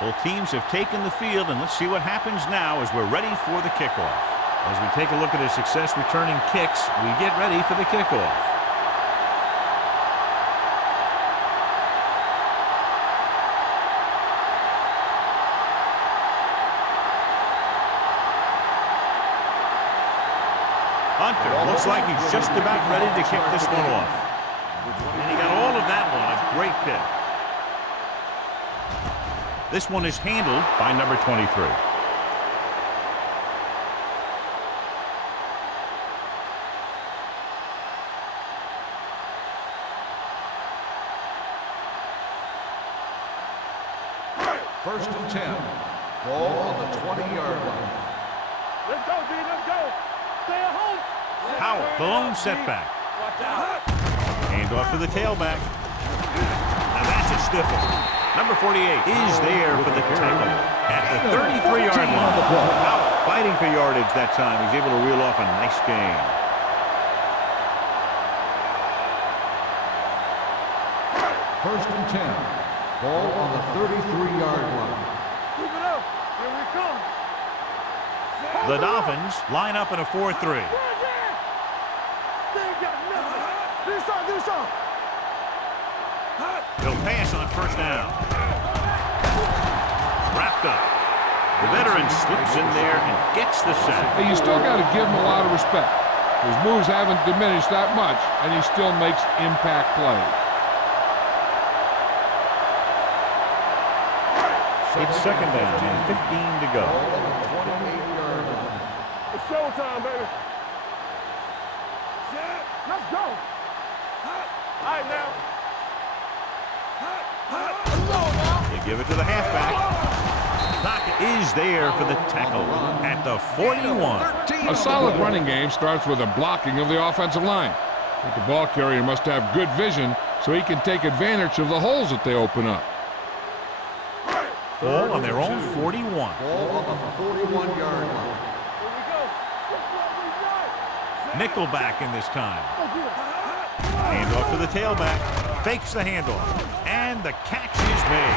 Both teams have taken the field, and let's see what happens now as we're ready for the kickoff. As we take a look at his success returning kicks, we get ready for the kickoff. Hunter looks like he's just about ready to kick this one off. And he got all of that one, a great kick. This one is handled by number 23. First and 10. Ball on the 20-yard line. Let's go, D. Let's go. Stay at home. Howell, the lone setback. Hand off to the tailback. Now that's a stiff one. Number 48 is there for the tackle at the 33-yard line. Howell fighting for yardage that time. He's able to reel off a nice gain. First and 10. Ball on the 33-yard line. Keep it up. Here we come. The Dolphins line up in a 4-3. They ain't got nothing. Do something. He'll pass on first down. Wrapped up. The veteran slips in there and gets the sack. Hey, you still got to give him a lot of respect. His moves haven't diminished that much, and he still makes impact plays. It's second down and 15 to go. It's showtime, baby. Let's go. All right, now. They give it to the halfback. Pocket is there for the tackle at the 41. A solid running game starts with a blocking of the offensive line. But the ball carrier must have good vision so he can take advantage of the holes that they open up. Ball on their own 41. Ball on the 41-yard line. Here we go. Nickelback in this time. Handoff to the tailback. Fakes the handoff. And the catch is made.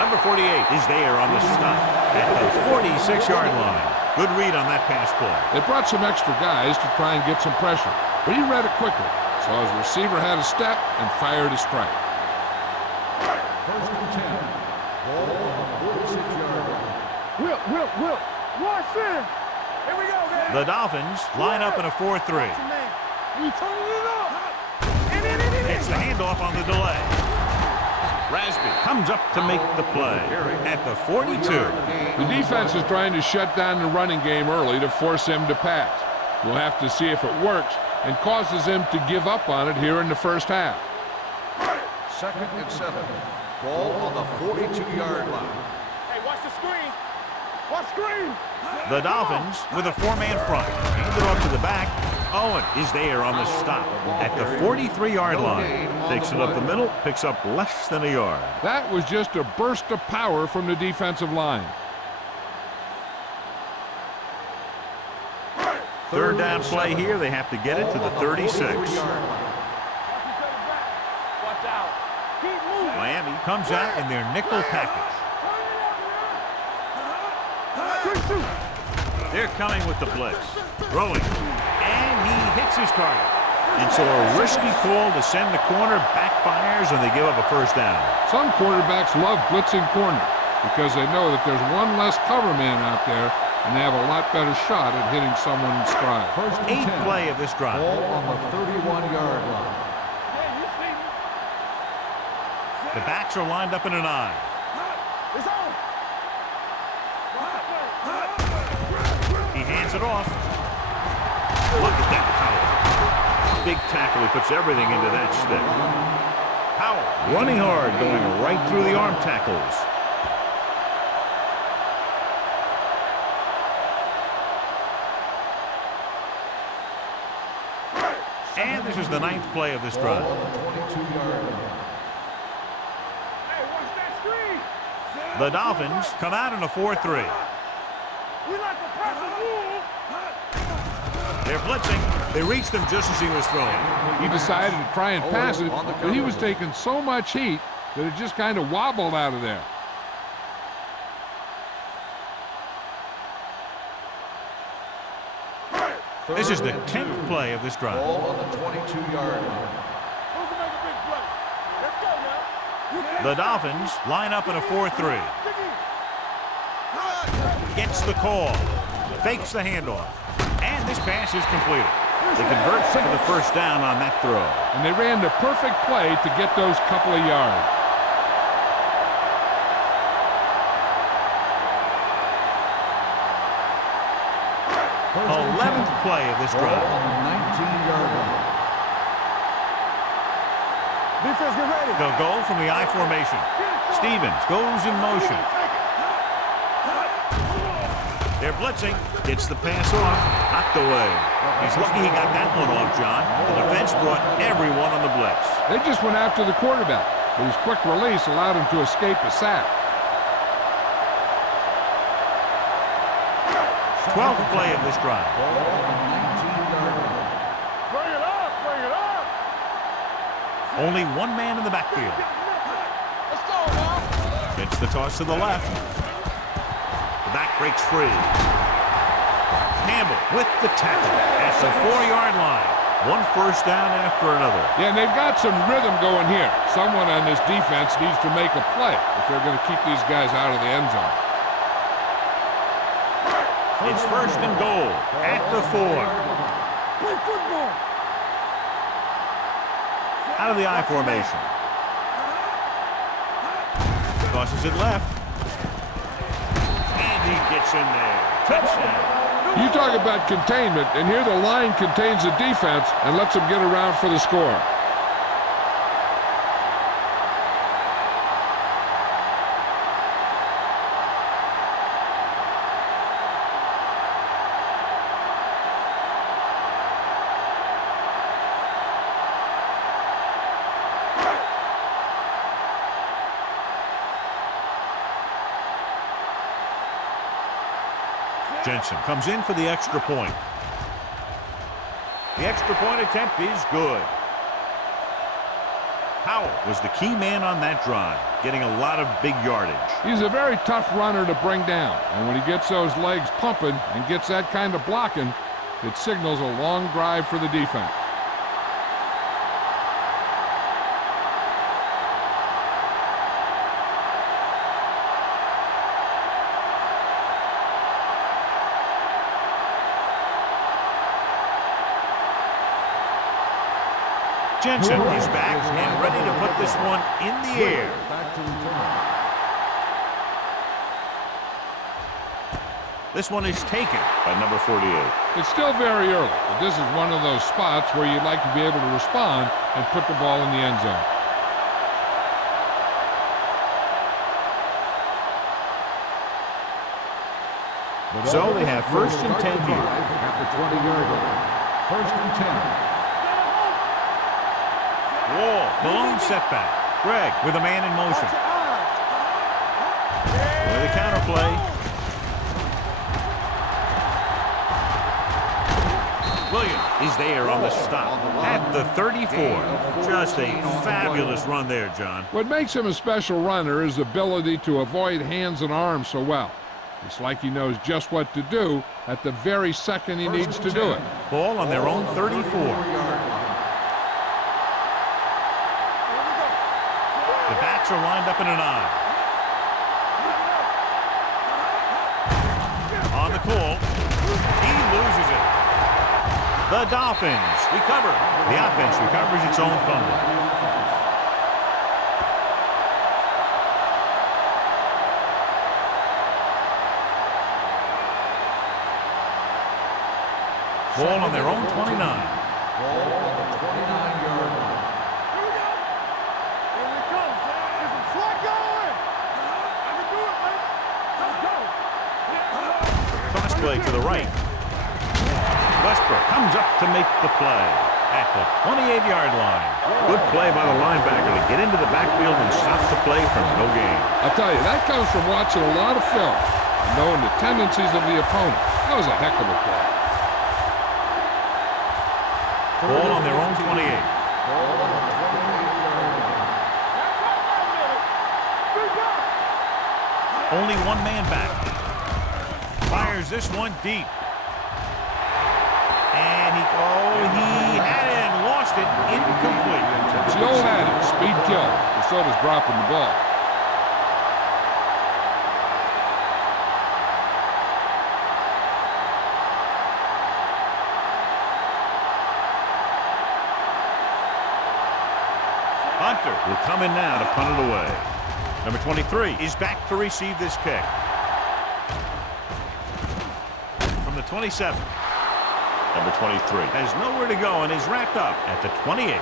Number 48 is there on the stop at the 46-yard line. Good read on that pass play. They brought some extra guys to try and get some pressure, but he read it quickly. So his receiver had a step and fired a strike. First and 10. Ball on the 46-yard line. Will. Watch in. Here we go, man. The Dolphins line up in a 4-3. We turning it up. It's the handoff on the delay. Rasby comes up to make the play at the 42. The defense is trying to shut down the running game early to force him to pass. We'll have to see if it works and causes him to give up on it here in the first half. Second and 7. Ball on the 42-yard line. Hey, watch the screen. Watch screen. The Dolphins with a 4-man front. Handed off to the back. Owen is there on the stop at the 43-yard line. Takes it up the middle, picks up less than a yard. That was just a burst of power from the defensive line. Third down play here. They have to get it to the 36. Miami comes out in their nickel package. They're coming with the blitz. Throwing. And he hits his target. And so a risky call to send the corner backfires and they give up a first down. Some quarterbacks love blitzing corner because they know that there's one less cover man out there and they have a lot better shot at hitting someone in stride. First and 8th 10. play of this drive. Ball on the 31-yard line. The backs are lined up in an I. It's on. He hands it off. Look at that power. Big tackle. He puts everything into that stick. Howell running hard, going right through the arm tackles. And this is the 9th play of this drive. Ball on the 22-yard line. Hey, watch that screen. The Dolphins come out in a 4-3. We like to press the move. They're blitzing. They reached him just as he was throwing. He decided to try and pass it, but he was taking so much heat that it just kind of wobbled out of there. This is the 10th play of this drive. Ball on the 22-yard line. Who can make a big play? Let's go now. The Dolphins line up in a 4-3. Gets the call. Fakes the handoff. And this pass is completed. They convert for the first down on that throw. And they ran the perfect play to get those couple of yards. First and 11th 10. play of this Ball drive. on the 19-yard line. Defense, get ready. They'll go from the I formation. Stevens goes in motion. They're blitzing. Gets the pass off. Knocked away. He's lucky he got that one off, John. The defense brought everyone on the blitz. They just went after the quarterback, but his quick release allowed him to escape a sack. 12th play of this drive. Ball on the 19-yard line. Bring it up. Bring it up. Only one man in the backfield. Let's go now. Gets the toss to the left. The back breaks free. Campbell with the tackle at the 4-yard line. One first down after another. Yeah, and they've got some rhythm going here. Someone on this defense needs to make a play if they're going to keep these guys out of the end zone. It's first and goal at the 4. Play football. Out of the I formation. Tosses it left. And he gets in there. Touchdown. You talk about containment, and here the line contains the defense and lets them get around for the score. Jensen comes in for the extra point. The extra point attempt is good. Howell was the key man on that drive, getting a lot of big yardage. He's a very tough runner to bring down, and when he gets those legs pumping and gets that kind of blocking, it signals a long drive for the defense. Jensen is back and ready to put this one in the air. Back to return. This one is taken by number 48. It's still very early, but this is one of those spots where you'd like to be able to respond and put the ball in the end zone. So they have first and 10 here. At the 20-yard line. First and 10. Wall, balloon setback. Greg with a man in motion. With a counter play. Williams is there on the stop at the 34. Just a fabulous run there, John. What makes him a special runner is the ability to avoid hands and arms so well. It's like he knows just what to do at the very second he needs to do it. Ball on their own 34. The backs are lined up in an I. On the call, he loses it. The Dolphins recover. The offense recovers its own fumble. Ball on their own 29. Ball on the 29-yard line. Play to the right. Westbrook comes up to make the play at the 28-yard line. Good play by the linebacker to get into the backfield and stop the play from no gain. I'll tell you, that comes from watching a lot of film and knowing the tendencies of the opponent. That was a heck of a play. Ball on their own 28. Ball on the 28-yard line. Only one man back. Fires this one deep. Oh, he had it and lost it. Incomplete. It's the old adage, speed kills. And so does dropping the ball. Hunter will come in now to punt it away. Number 23 is back to receive this kick. From the 27. Number 23 has nowhere to go and is wrapped up at the 28.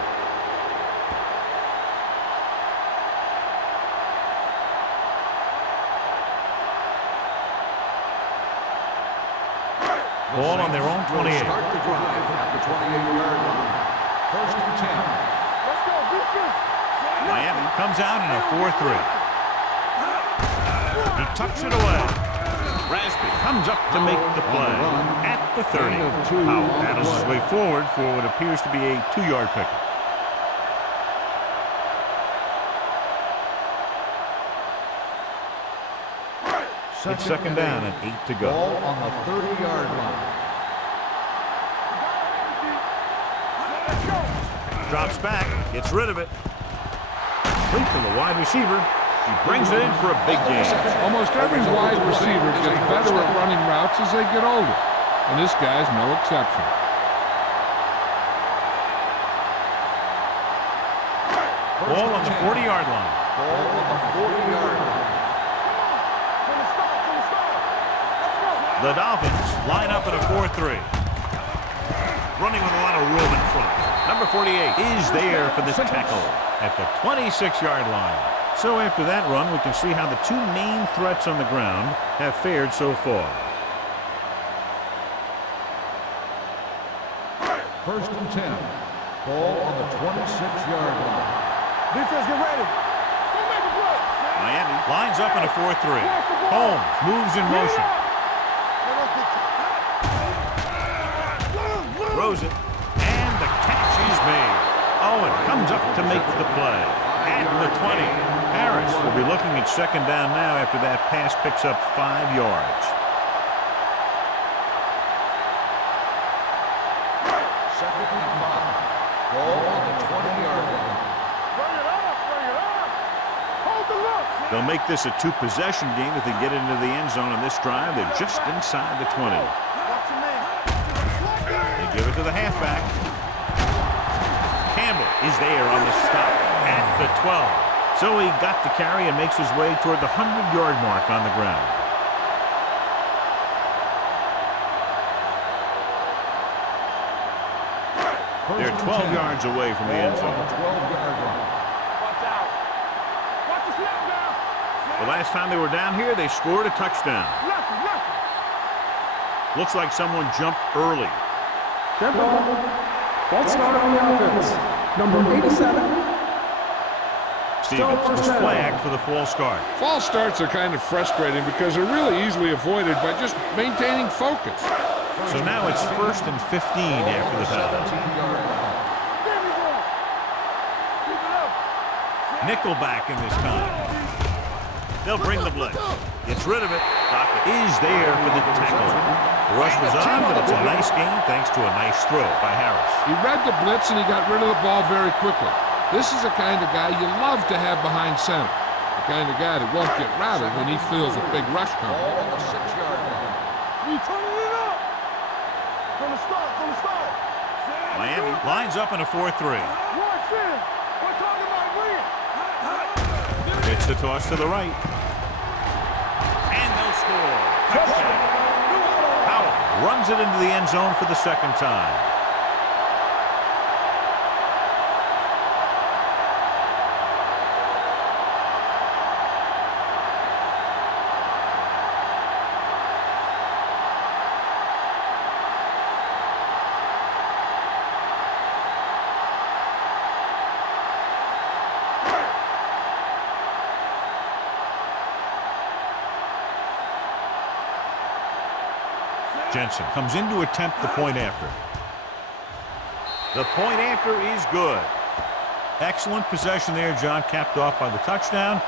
Ball on their own 28. Start the drive at the 28-yard line. First and 10. Let's go, defense. Miami comes out in a 4-3. He tucks it away. Raspy comes up to make the play at the 30. Powell battles his way forward for what appears to be a 2-yard pickup. It's second down and 8 to go. Ball on the 30-yard line. Drops back, gets rid of it. Complete to the wide receiver. He brings it in for a big gain. Almost every wide receiver gets better at running routes as they get older. And this guy's no exception. Ball on the 40-yard line. Ball on the 40-yard line. The Dolphins line up in a 4-3. Running with a lot of room in front. Number 48 is there for the tackle at the 26-yard line. So after that run, we can see how the two main threats on the ground have fared so far. First and 10. Ball on the 26-yard line. Defense, get ready. Go make a play. Miami lines up in a 4-3. Holmes moves in motion. Throws it, and the catch is made. Owen comes up to make the play at the 20. Harris will be looking at second down now after that pass picks up 5 yards. Second and 5. Ball on the 20-yard line. Bring it up, bring it up. Hold the look. They'll make this a 2-possession game if they get into the end zone on this drive. They're just inside the 20. Watch your man. Give it to the halfback. Campbell is there on the stop at the 12. So he got the carry and makes his way toward the 100-yard mark on the ground. They're 12 yards away from the end zone. 12-yard line. Watch out. Watch the snap down. The last time they were down here, they scored a touchdown. Looks like someone jumped early. Tempo. False start on the offense. Number 87. Stevens was flagged for the false start. False starts are kind of frustrating because they're really easily avoided by just maintaining focus. So now it's 1st and 15 after the foul. 17-yard line. Nickelback in this time. They'll bring the blitz. Gets rid of it. Dockett is there for the tackle. The rush was on, but it's a nice gain thanks to a nice throw by Harris. He read the blitz and he got rid of the ball very quickly. This is the kind of guy you love to have behind center. The kind of guy that won't get rattled when he feels a big rush coming. Ball on the 6-yard line. We turning it up. From the start, from the start. Miami lines up in a 4-3. Watch in. We're talking about win. It's the toss to the right. And they'll score. Touchdown. Powell runs it into the end zone for the second time. Jensen comes in to attempt the point after. The point after is good. Excellent possession there, John, capped off by the touchdown.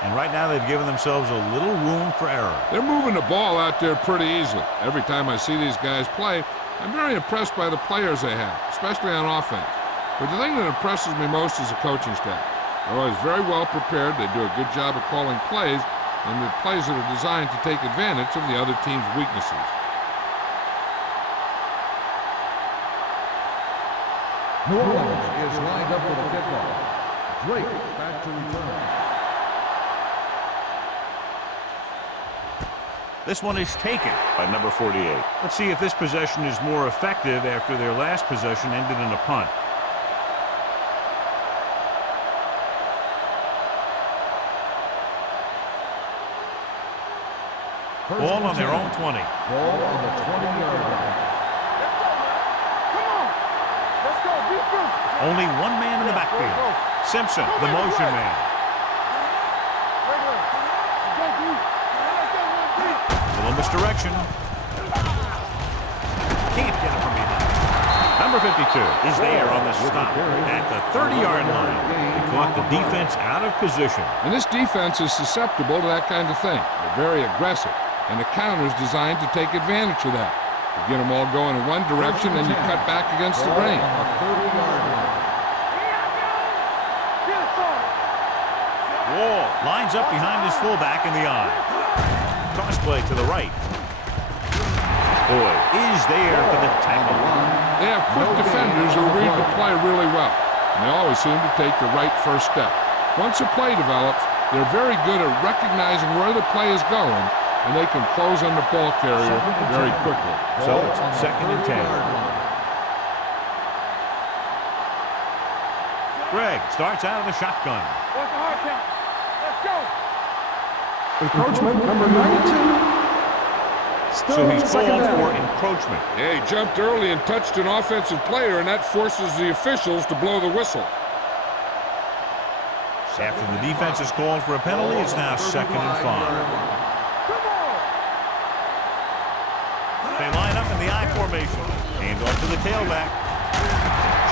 And right now they've given themselves a little room for error. They're moving the ball out there pretty easily. Every time I see these guys play, I'm very impressed by the players they have, especially on offense. But the thing that impresses me most is the coaching staff. They're always very well prepared. They do a good job of calling plays, and the plays that are designed to take advantage of the other team's weaknesses. New Orleans is lined up for the kickoff. Drake back to return. This one is taken by number 48. Let's see if this possession is more effective after their last possession ended in a punt. Ball on their own 20. Ball on the 20-yard line. Let's go, man. Come on. Let's go. Defense. Only one man in the backfield. Simpson, the motion man. Little misdirection. Can't get it from behind. Number 52 is there on the stop at the 30-yard line. They caught the defense out of position. And this defense is susceptible to that kind of thing. They're very aggressive, and the counter is designed to take advantage of that. You get them all going in one direction, and you cut back against the grain. On the 30-yard line. Wall lines up behind his fullback in the eye. Toss play to the right. Boyd is there for the tackle. They have quick defenders who read the play really well, and they always seem to take the right first step. Once a play develops, they're very good at recognizing where the play is going, and they can close on the ball carrier very quickly. So it's 2nd and 10. Greg starts out of the shotgun. What's the hard count? Let's go. Encroachment number 92. Still So he's second called down. for encroachment. Yeah, he jumped early and touched an offensive player, and that forces the officials to blow the whistle. After the defense is called for a penalty, it's now 2nd and 5. Come on. They line up in the I formation. Hand off to the tailback.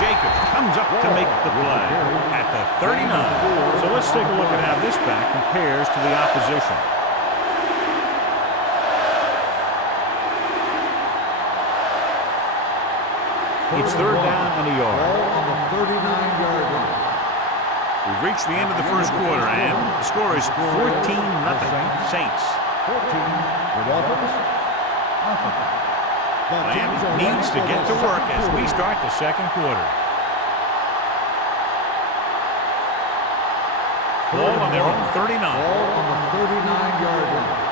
Jacob comes up to make the play at the 39. So let's take a look at how this back compares to the opposition. It's 3rd down and a yard. Ball on the 39-yard line. We've reached the end of the first quarter, and the score is 14-0 Saints. 14 with offense. Nothing. Miami needs to get to work as we start the second quarter. Ball on their own 39. Ball on the 39-yard line.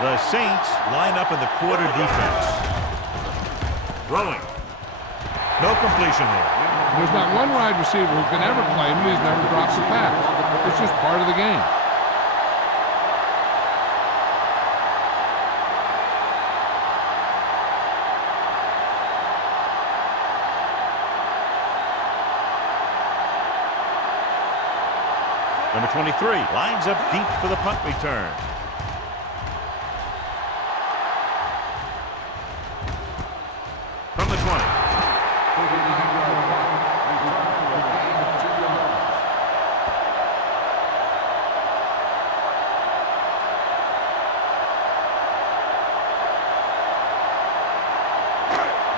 The Saints line up in the quarter defense. Throwing. No completion there. There's not one wide receiver who can ever claim that he's never dropped a pass. It's just part of the game. Number 23 lines up deep for the punt return. From the 20.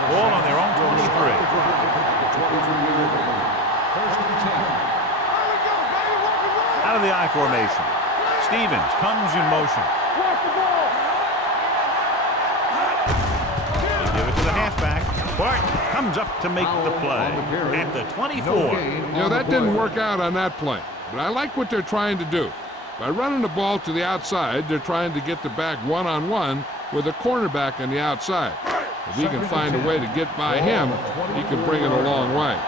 Ball on their own 23. 1st and 10. Out of the I formation. Stevens comes in motion. Watch the ball. They give it to the halfback. Barton comes up to make the play at the 24. You know, that didn't work out on that play, but I like what they're trying to do. By running the ball to the outside, they're trying to get the back one-on-one with a cornerback on the outside. If he can find a way to get by him, he can bring it a long way.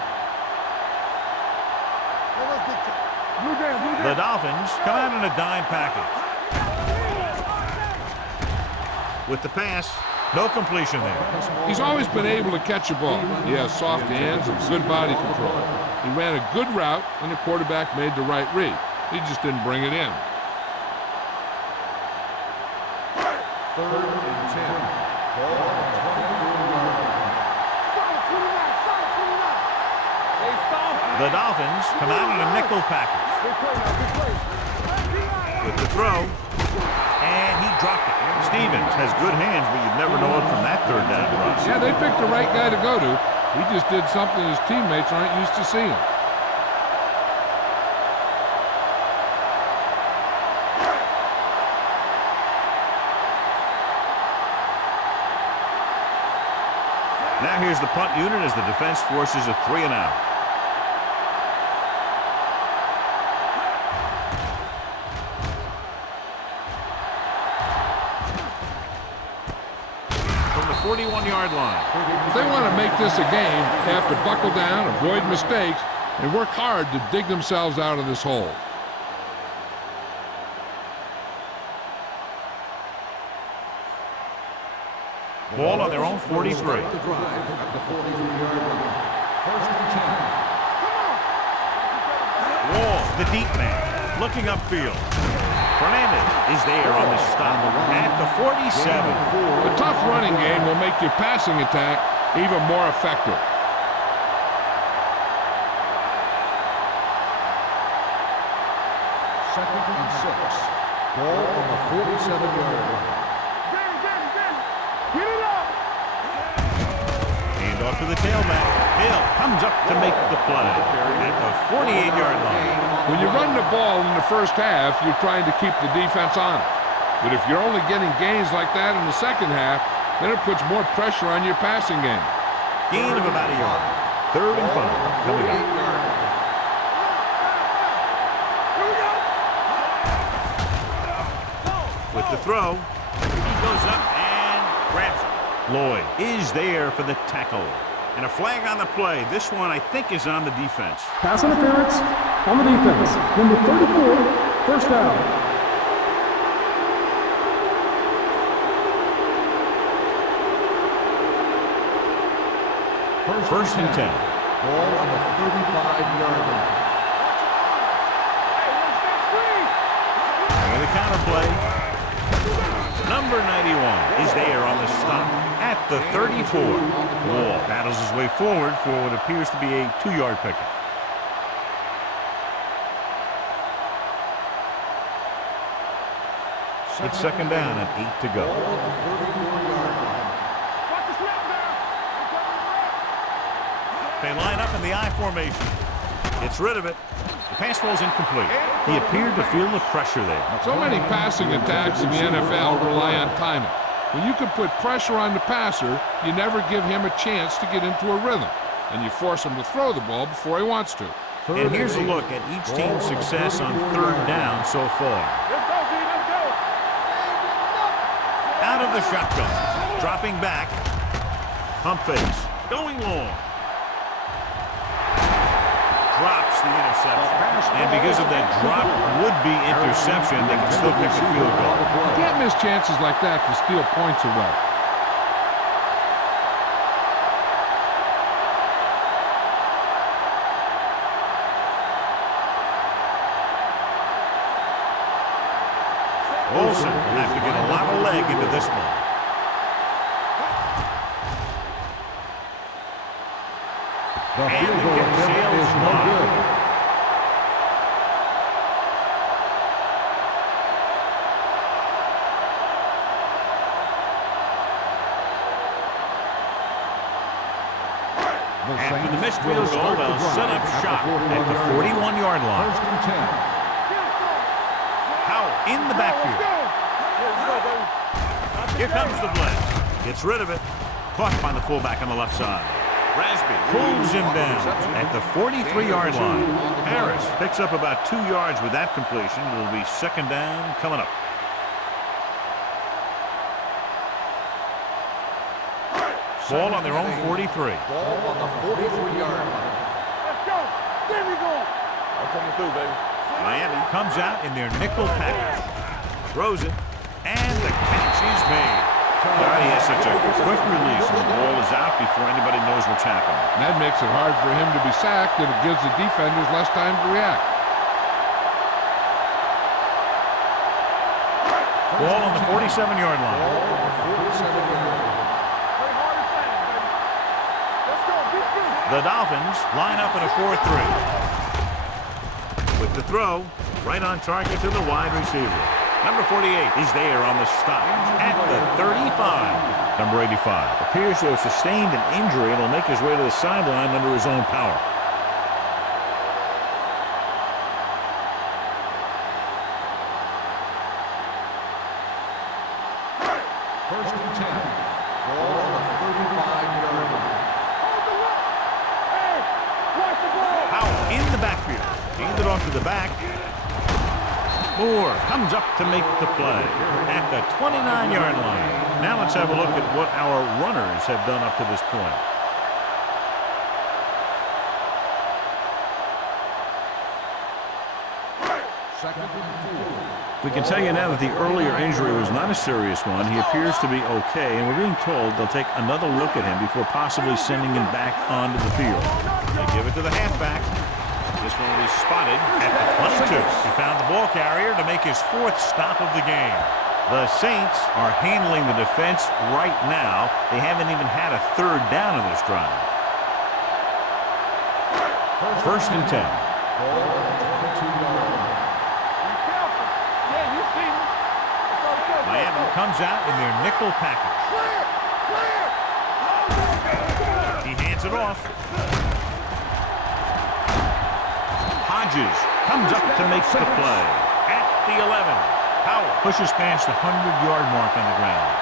The Dolphins come out in a dime package. With the pass, no completion there. He's always been able to catch a ball. He has soft hands and good body control. He ran a good route, and the quarterback made the right read. He just didn't bring it in. 3rd and 10. Ball on the 24-yard line. The Dolphins come out in a nickel package. With the throw, And he dropped it. Stevens has good hands, but you'd never know it from that third down run. Yeah, they picked the right guy to go to. He just did something his teammates aren't used to seeing. Now here's the punt unit as the defense forces a 3-and-out. From the 41-yard line. If they want to make this a game, they have to buckle down, avoid mistakes, and work hard to dig themselves out of this hole. Ball on their own 43. The drive at the 43-yard line. First and 10. Wall, the deep man, looking upfield. Fernandez is there on the stop at the 47. A tough running game will make your passing attack even more effective. Second and 6. Ball on the 47-yard line. Get it up! Hand off to the tailback. Hill comes up to make the play at the 48-yard line. When you run the ball in the first half, you're trying to keep the defense on it. But if you're only getting gains like that in the second half, then it puts more pressure on your passing game. Gain of about a yard. Third and 5 coming up. With the throw, he goes up and grabs it. Lloyd is there for the tackle. And a flag on the play. This one, I think, is on the defense. Pass interference on the defense. Number 34, first down. First and 10. Ball on the 35-yard line. And the counter play. Number 91 is there on the stop at the 34. Wall battles his way forward for what appears to be a 2-yard pickup. It's second down and 8 to go. They line up in the I formation. Gets rid of it. The pass falls incomplete. He appeared to feel the pressure there. So many passing attacks in the NFL rely on timing. When you can put pressure on the passer, you never give him a chance to get into a rhythm, and you force him to throw the ball before he wants to. And here's a look at each team's success on third down so far. Let's go, D, let's go! Out of the shotgun. Dropping back. Pump fakes. Going long. Drops the interception. And because of that drop would-be interception, they can still kick the field goal. You can't miss chances like that to steal points away. Olsen will have to get a lot of leg into this one. The And field the goal kick attempt sails is no wide. good. After the missed field goal, they'll set up shop at the 41-yard line. First and 10. Howell in the backfield. Here comes the blitz. Gets rid of it. Caught by the fullback on the left side. Rasby pulls him down at the 43-yard line. Harris picks up about 2 yards with that completion. It'll be second down coming up. Ball on their own 43. Ball on the 43-yard line. Let's go! There we go! I'm coming through, baby. Miami comes out in their nickel package. Throws it, and the catch is made. God, he has such a quick release, and the ball is out before anybody knows what's happening. That makes it hard for him to be sacked, and it gives the defenders less time to react. Ball on the 47-yard line. Ball on the 47-yard line. Play hard and fast, baby. Let's go, defense! The Dolphins line up in a 4-3. With the throw, right on target to the wide receiver. Number 48 is there on the stop at the 35. Number 85 appears to have sustained an injury and will make his way to the sideline under his own power. First and 10. Ball on the 35-yard line. Hey, watch the ball. Powell in the backfield. Hand it off to the back. Moore comes up to make the play at the 29-yard line. Now let's have a look at what our runners have done up to this point. Second and 4. We can tell you now that the earlier injury was not a serious one. He appears to be okay, and we're being told they'll take another look at him before possibly sending him back onto the field. They give it to the halfback. This one will be spotted at the 22. He found the ball carrier to make his 4th stop of the game. The Saints are handling the defense right now. They haven't even had a 3rd down in this drive. First and 10. Ball on the 22-yard line. Yeah, you see me. Let's go. Miami comes out in their nickel package. Clear. He hands it off. Hodges comes up to make the play at the 11. Powell pushes past the 100-yard mark on the ground.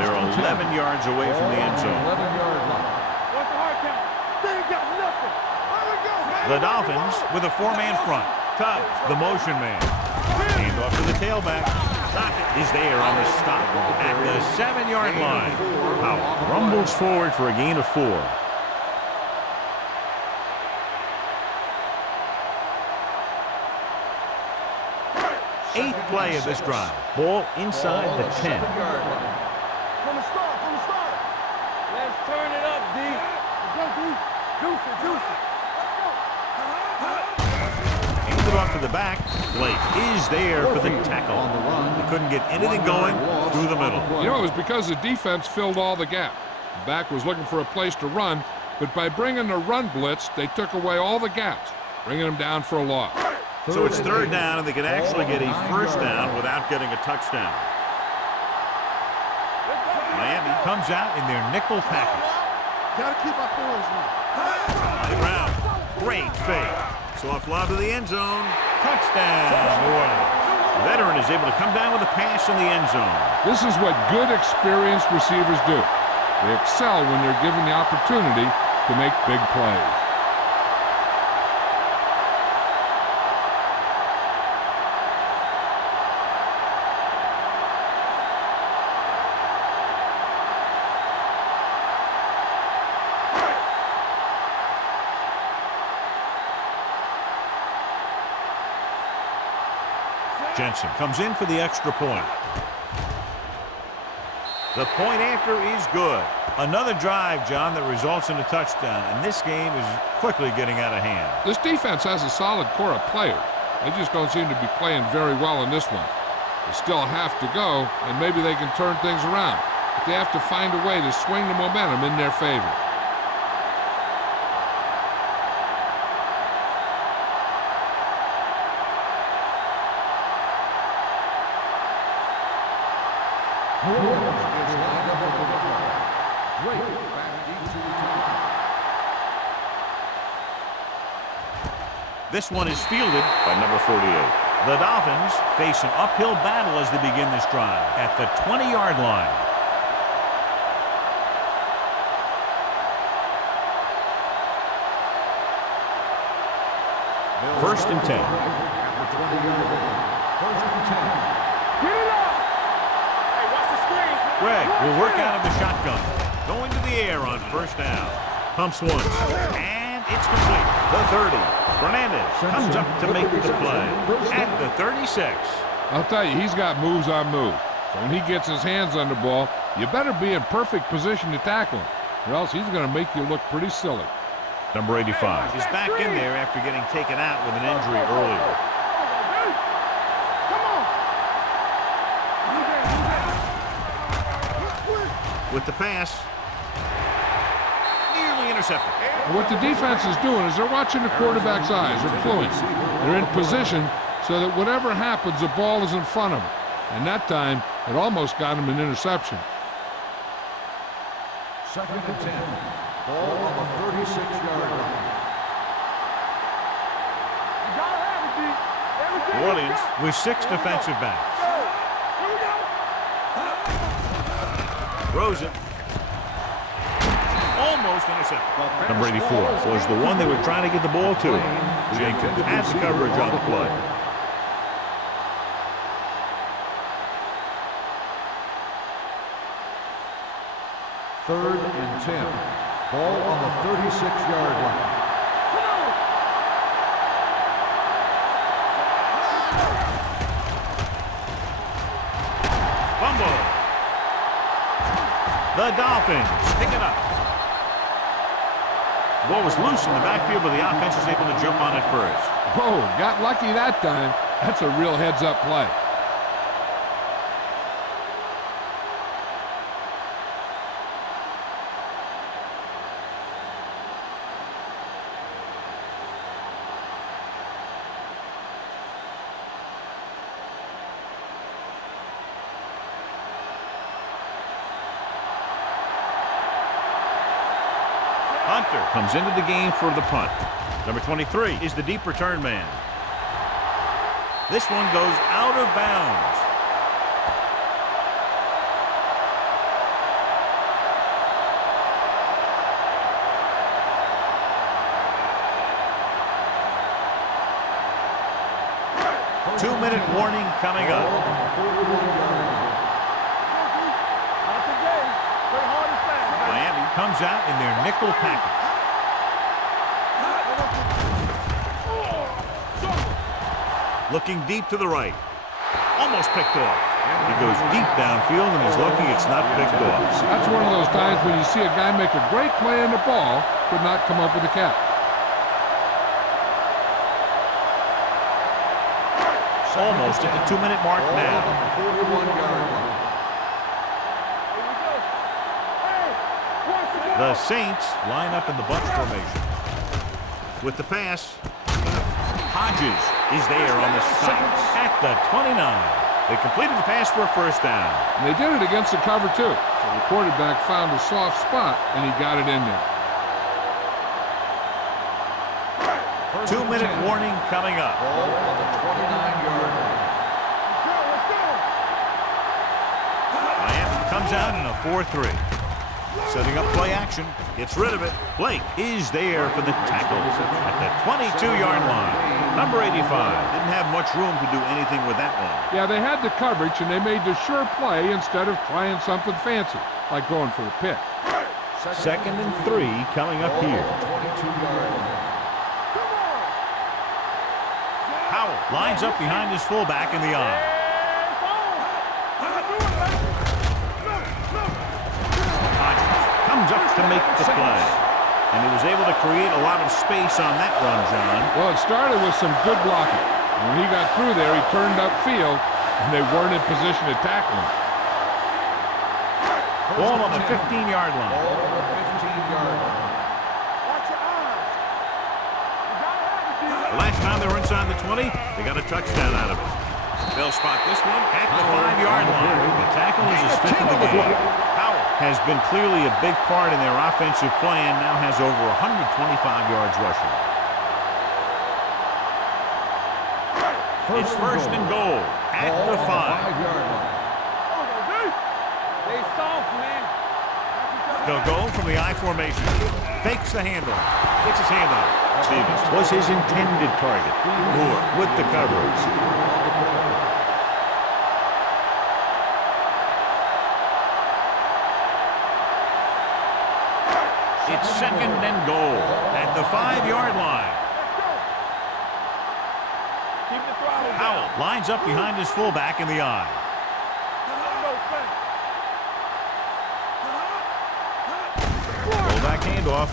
They're 11 yards away from the end zone. 11-yard line. What's the hard count? They ain't got nothing. Let it go, man. The Dolphins with a 4-man front. Tubbs, the motion man. Hand off to the tailback. Is there on the stop at the 7-yard line. Powell rumbles forward for a gain of 4. Eighth play of this drive. Ball inside the 10. From the start. Let's turn it up, D. Let's go, D. Juice it. Hands it off to the back. Blake is there for the tackle. On the run. He couldn't get anything going through the middle. You know, it was because the defense filled all the gap. The back was looking for a place to run, but by bringing the run blitz, they took away all the gaps, bringing them down for a loss. So it's 3rd down, and they can actually get a 1st down without getting a touchdown. Miami comes out in their nickel package. Gotta keep our boys in. On the ground. Great fake. Soft lob to the end zone. Touchdown, New Orleans. The veteran is able to come down with a pass in the end zone. This is what good, experienced receivers do. They excel when they're given the opportunity to make big plays. Jensen comes in for the extra point. The point after is good. Another drive, John, that results in a touchdown, and this game is quickly getting out of hand. This defense has a solid core of players. They just don't seem to be playing very well in this one. They still have to go, and maybe they can turn things around. But they have to find a way to swing the momentum in their favor. This one is fielded by number 48. The Dolphins face an uphill battle as they begin this drive at the 20-yard line. First and 10. First and 10. Get it up. Hey, watch the screens. Greg will work out of the shotgun. Going to the air on 1st down. Pumps once. And it's complete. The 30. Fernandez comes up to make the play at the 36. I'll tell you, he's got moves on moves. So when he gets his hands on the ball, you better be in perfect position to tackle him, or else he's going to make you look pretty silly. Number 85 is back in there after getting taken out with an injury earlier. With the pass, nearly intercepted. And what the defense is doing is they're watching the quarterback's eyes. They're cluing. They're in position so that whatever happens, the ball is in front of them. And that time, it almost got him an interception. 2nd and 10. Ball on the 36-yard line. You gotta have it, D. Everything New you Orleans got. with 6 defensive backs. Here we go. Throws it. Almost intercepted. Number 84 was the one they were trying to get the ball to. Jenkins had the coverage on the play. Third and 10. Ball on the 36-yard line. Fumble. The Dolphins pick it up. Ball was loose in the backfield, but the offense was able to jump on it first. Whoa, got lucky that time. That's a real heads-up play. Hunter comes into the game for the punt. Number 23 is the deep return man. This one goes out of bounds. Two-minute warning coming up. Not today. Play hard and fast. Miami comes out in their nickel package. Looking deep to the right. Almost picked off. He goes deep downfield, and he's lucky it's not picked off. That's one of those times when you see a guy make a great play on the ball, but not come up with a catch. Almost at the 2-minute mark now. 41-yard line. Here we go. Hey, watch the The Saints line up in the bunch formation. With the pass, Hodges is there on the side at the 29. They completed the pass for a first down. And they did it against the cover, too. So the quarterback found a soft spot, and he got it in there. 2-minute warning coming up. Ball on the 29-yard line. Let's go. Miami comes out in a 4-3. Setting up play action. Gets rid of it. Blake is there for the tackle at the 22-yard line. Number 85 didn't have much room to do anything with that one. Yeah, they had the coverage, and they made the sure play instead of trying something fancy, like going for the pick. 2nd and 3 coming up here. 22-yard line. Howell lines up behind his fullback in the eye. Hodges comes up to make the play. And he was able to create a lot of space on that run, John. Well, it started with some good blocking. When he got through there, he turned upfield, and they weren't in position to tackle him. Ball on the 15-yard line. Ball on the 15-yard line. Watch your eyes. You gotta have it, D. The last time they were inside the 20, they got a touchdown out of it. They'll spot this one at the 5-yard line. The tackle is his 5th of the game. Howell has been clearly a big part in their offensive plan, now has over 125 yards rushing. It's first and goal at the 5. 5-yard line. They soft, man. They'll go from the I formation. Fakes the handoff. Gets his hand on it. Stevens was his intended target. Moore with the coverage. It's 2nd and goal at the 5-yard line. Keep the throttle down. Howell lines up behind his fullback in the eye. Fullback handoff.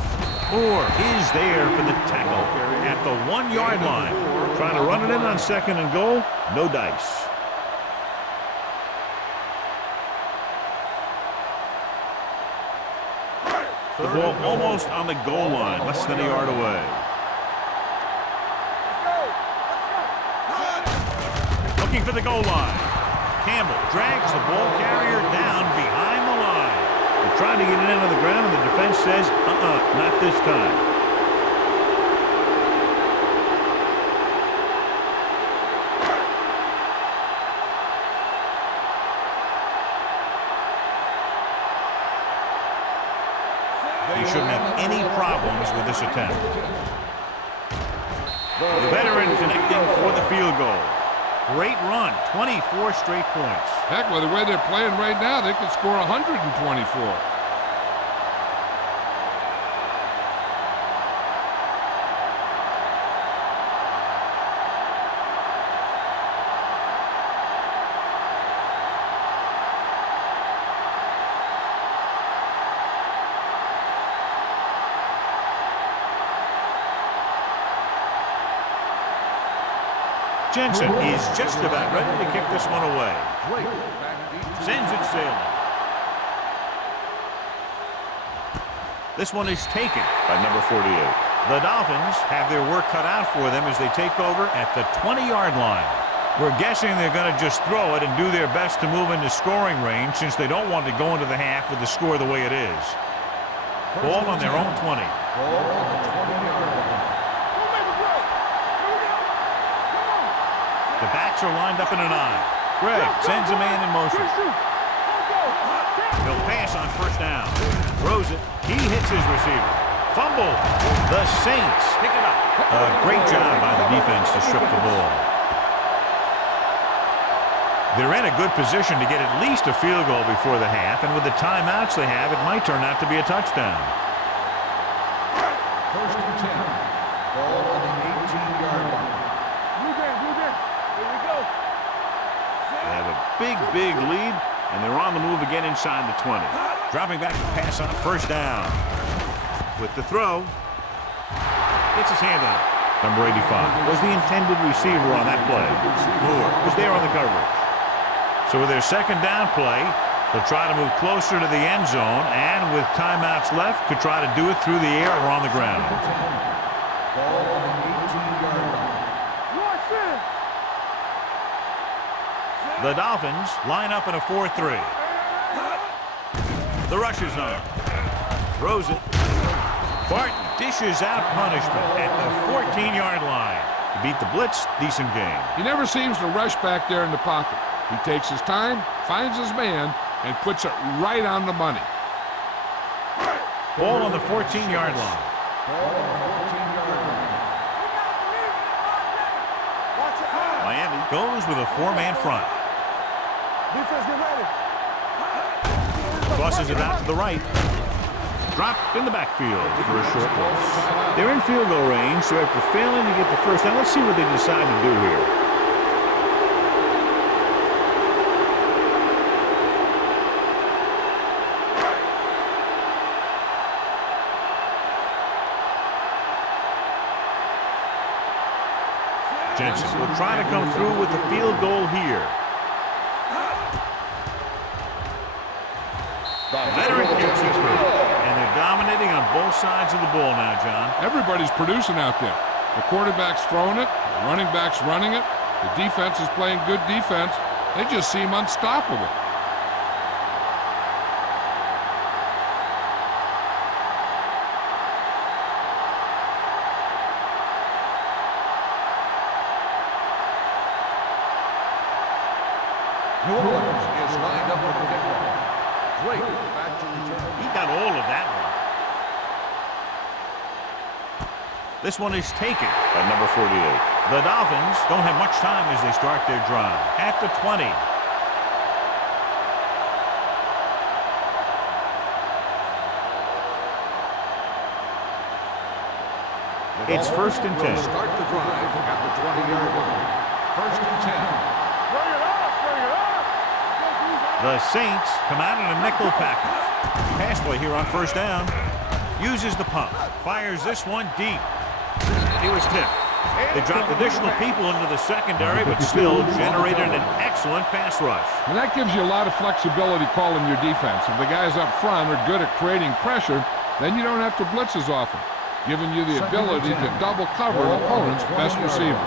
Moore is there for the tackle at the 1-yard line. Trying to run it in on 2nd and goal. No dice. The ball almost on the goal line, less than a yard away. Looking for the goal line. Campbell drags the ball carrier down behind the line. They're trying to get it into the ground, and the defense says, not this time. He shouldn't have any problems with this attempt. The veteran connecting for the field goal. Great run, 24 straight points. Heck, with the way they're playing right now, they could score 124. Jensen is just about ready to kick this one away. Sends it sailing. This one is taken by number 48. The Dolphins have their work cut out for them as they take over at the 20-yard line. We're guessing they're going to just throw it and do their best to move into scoring range since they don't want to go into the half with the score the way it is. Ball on their own 20. Ball on the 20-yard line. The backs are lined up in an eye. Gregg sends a man in motion. He'll pass on first down. Throws it. He hits his receiver. Fumble. The Saints pick it up. A great job by the defense to strip the ball. They're in a good position to get at least a field goal before the half, and with the timeouts they have, it might turn out to be a touchdown. First and 10. Ball on the 18-yard line. They have a big lead, and they're on the move again inside the 20. Dropping back to pass on first down. With the throw, gets his hand on it. Number 85 was the intended receiver on that play. Moore was there on the coverage. So with their second down play, they'll try to move closer to the end zone, and with timeouts left, could try to do it through the air or on the ground. Ball on the 18-yard line. The Dolphins line up in a 4-3. The rush is on. Throws it. Barton dishes out punishment at the 14-yard line. He beat the blitz. Decent game. He never seems to rush back there in the pocket. He takes his time, finds his man, and puts it right on the money. Ball on the 14-yard line. Ball on the 14-yard line. Miami goes with a four-man front. Defense, get ready. Tosses it out to the right. Dropped in the backfield for a short loss. They're in field goal range, so after failing to get the first down, let's see what they decide to do here. Jensen will try to come through with the field goal here. The veteran kicks it through. And they're dominating on both sides of the ball now, John. Everybody's producing out there. The quarterback's throwing it, the running back's running it, the defense is playing good defense. They just seem unstoppable. New Orleans is lined up for the kickoff. Drake back to return. He got all of that one. This one is taken by number 48. The Dolphins don't have much time as they start their drive. At the 20. It's first and 10. Start the drive at the 20-yard line. First and 10. The Saints come out in a nickel package. Pass play here on first down. Uses the pump. Fires this one deep. He was tipped. They dropped additional people into the secondary, but still generated an excellent pass rush. And that gives you a lot of flexibility calling your defense. If the guys up front are good at creating pressure, Then you don't have to blitz as often, giving you the ability to double cover an opponent's best receiver.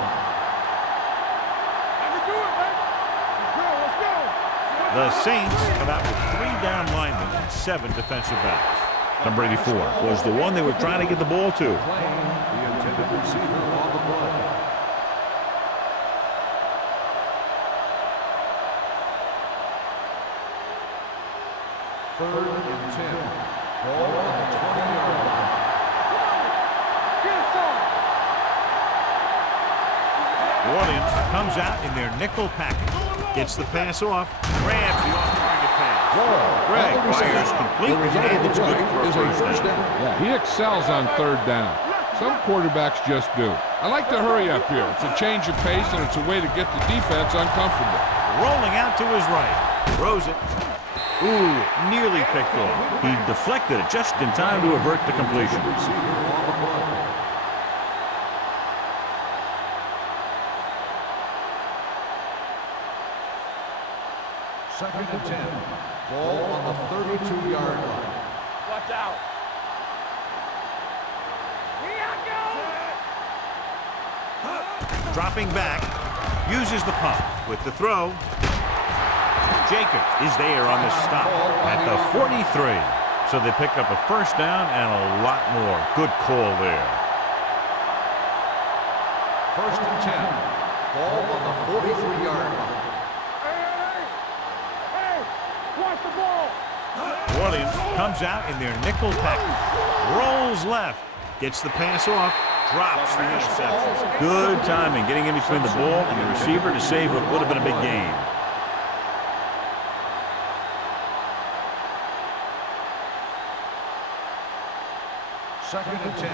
The Saints come out with 3 down linemen and 7 defensive backs. Number 84 was the one they were trying to get the ball to. The intended receiver on the play. Third and 10. Ball on the 20-yard line. New Orleans comes out in their nickel package. Gets the pass off. Grabs the off-target pass. Greg fires complete, and it's good for a first down. Yeah, he excels on third down. Some quarterbacks just do. I like to hurry up here. It's a change of pace, and it's a way to get the defense uncomfortable. Rolling out to his right. Throws it. Ooh, nearly picked off. He deflected it just in time to avert the completion. Receiver on the play. Second and 10. Ball on the 32-yard line. Watch out. Dropping back. Uses the pump. With the throw. Jacobs is there on the stop at the 43. So they pick up a first down and a lot more. Good call there. First and 10. Ball on the 43-yard line. Watch the ball. New Orleans comes out in their nickel package. Rolls left. Gets the pass off. Drops the interception. Good timing getting in between the ball and the receiver to save what would have been a big gain. Second and 10.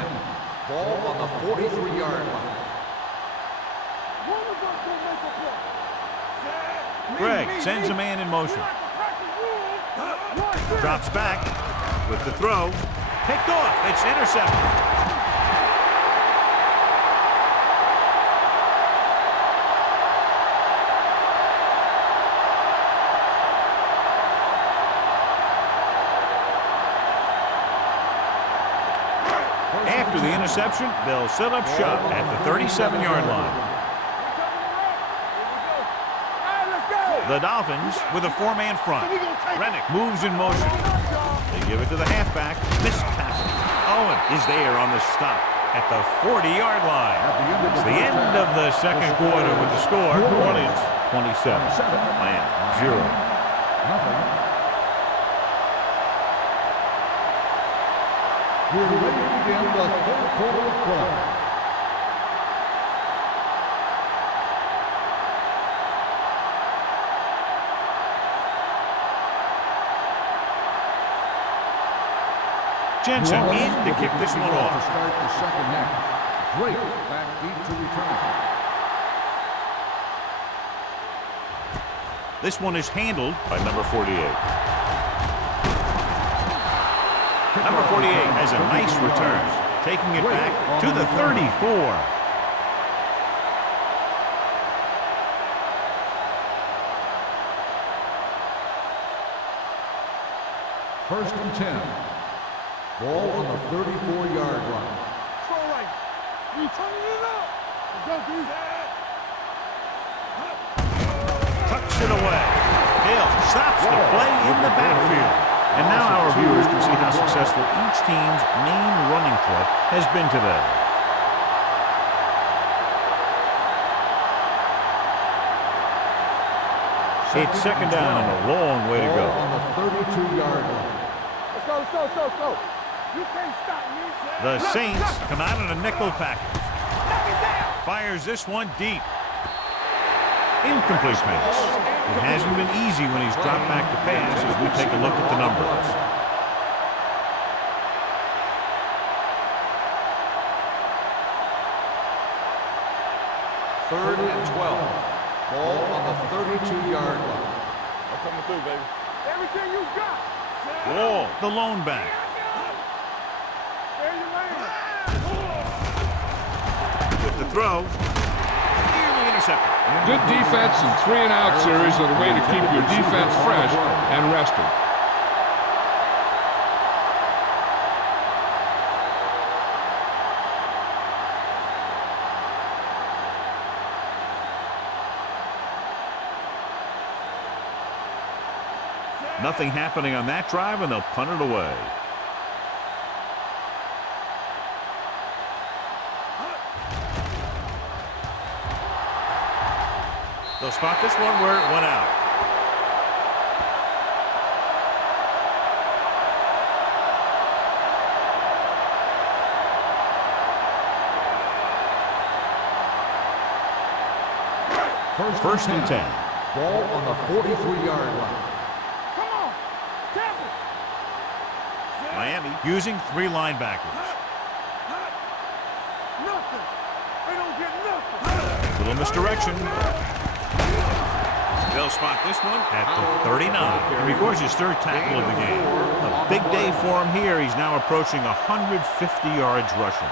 Ball on the 43-yard line. One of us will make a play. Greg sends a man in motion. Drops back with the throw. Picked off. It's intercepted. After the interception, they'll set up shop at the 37-yard line. The Dolphins with a 4-man front. Rennick moves in motion. They give it to the halfback. Missed tackle. Owen is there on the stop at the 40-yard line. It's the end of the second quarter with the score. New Orleans 27, Miami 0. We're ready to begin the third quarter of play. Jensen in to kick this one To off. start the second half. Drake back deep to return. This one is handled by number 48. Number 48 has a nice return, taking it back to the 34. First and 10. Ball on the 34-yard line. All right. You turning it up. Let's go, dude. Tucks it away. Hill stops the play in the backfield. And now our viewers can see how successful each team's main running threat has been today. It's second down and a long way to go. Ball on the 32-yard line. Let's go, let's go, let's go, let's go. You can't stop me. The Saints come out in a nickel package. Fires this one deep. Incomplete pass. It hasn't been easy when he's dropped back to pass as we take a look at the numbers. Third and 12. Ball on the 32-yard line. I'm coming through, baby. Everything you got. Wall, the lone back. There you land. With the throw. Nearly intercepted. Good defense and 3-and-out series are the way to keep your defense fresh and rested. Nothing happening on that drive, and they'll punt it away. They'll spot this one where it went out. First and 10. Ball on the 43-yard line. Come on. Tackle. Miami using 3 linebackers. Nothing. They don't get nothing. Little misdirection. They'll spot this one at the 39. He records his 3rd tackle of the game. A big day for him here. He's now approaching 150 yards rushing.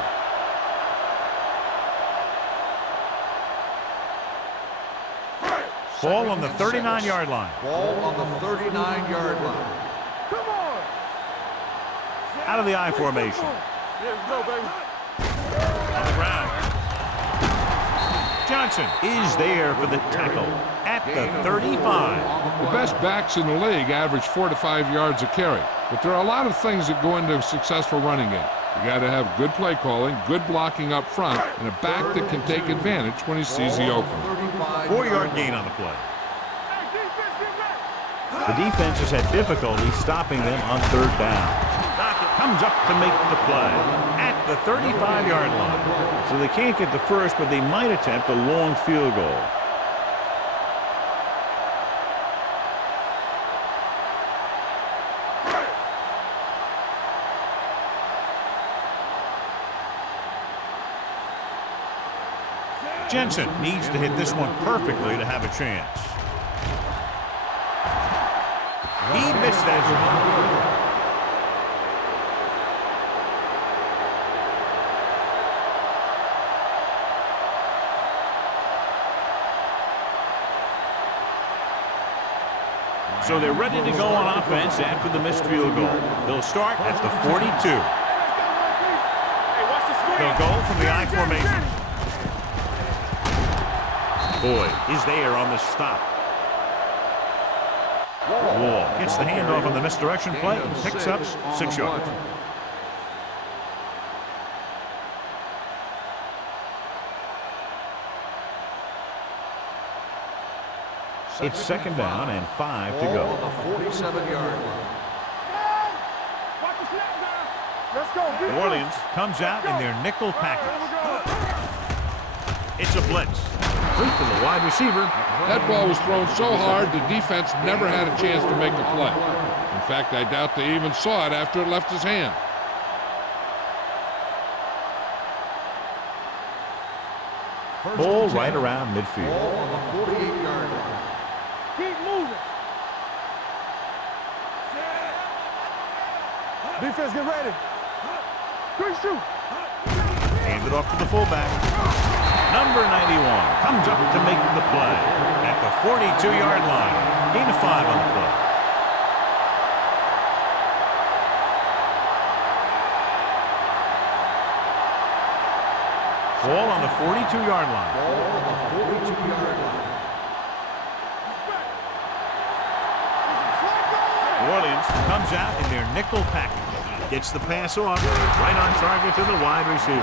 Ball on the 39-yard line. Ball on the 39-yard line. Come on. Out of the I formation. Let's go, baby. On the ground. Johnson is there for the tackle at the 35. The best backs in the league average 4 to 5 yards a carry. But there are a lot of things that go into a successful running game. You got to have good play calling, good blocking up front, and a back that can take advantage when he sees the opening. 4-yard gain on the play. The defense has had difficulty stopping them on 3rd down. Dockett comes up to make the play at the 35-yard line. So they can't get the first, but they might attempt a long field goal. Jensen needs to hit this one perfectly to have a chance. He missed that one. So they're ready to go on offense after the missed field goal. They'll start at the 42. They'll go from the I formation. Boyd is there on the stop. Wall gets the handoff on the misdirection play and picks up 6 yards. It's 2nd down and 5 to go. On the 47-yard line. Watch the snap now. Let's go. New Orleans comes out in their nickel package. It's a blitz. Complete to the wide receiver. That ball was thrown so hard the defense never had a chance to make a play. In fact, I doubt they even saw it after it left his hand. Ball right around midfield. Ball on the 48-yard line. Keep moving. Defense, get ready. 3 shoot. Hand it off to the fullback. Number 91 comes up to make the play at the 42-yard line. Gain of 5 on the play. Ball on the 42-yard line. Ball on the 42-yard line. New Orleans comes out in their nickel package. Gets the pass off, right on target to the wide receiver.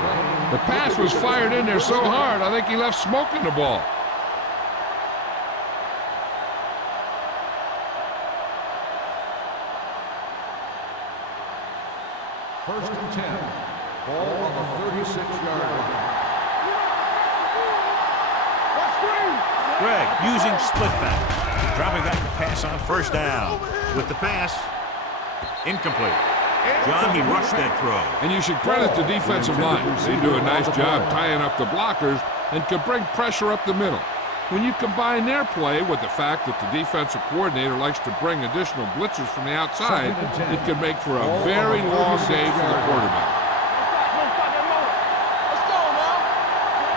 The pass was fired in there so hard, I think he left smoke in the ball. First and 10. Ball on the 36-yard line. Greg using split back. Dropping back to pass on 1st down. With the pass, incomplete. John, he rushed that throw. And you should credit the defensive line. They do a nice job tying up the blockers and can bring pressure up the middle. When you combine their play with the fact that the defensive coordinator likes to bring additional blitzers from the outside, it can make for a very long day for the quarterback.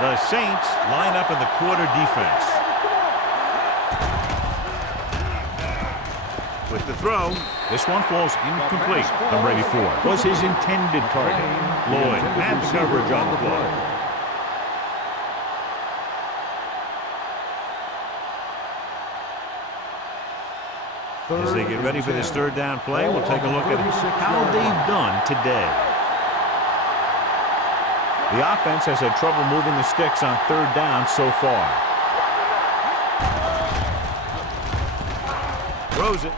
The Saints line up in the quarter defense. With the throw, this one falls incomplete. Number 84 was his intended target. Lloyd had the coverage on the play. As they get ready for this third down play, we'll take a look at how they've done today. The offense has had trouble moving the sticks on third down so far. Throws it.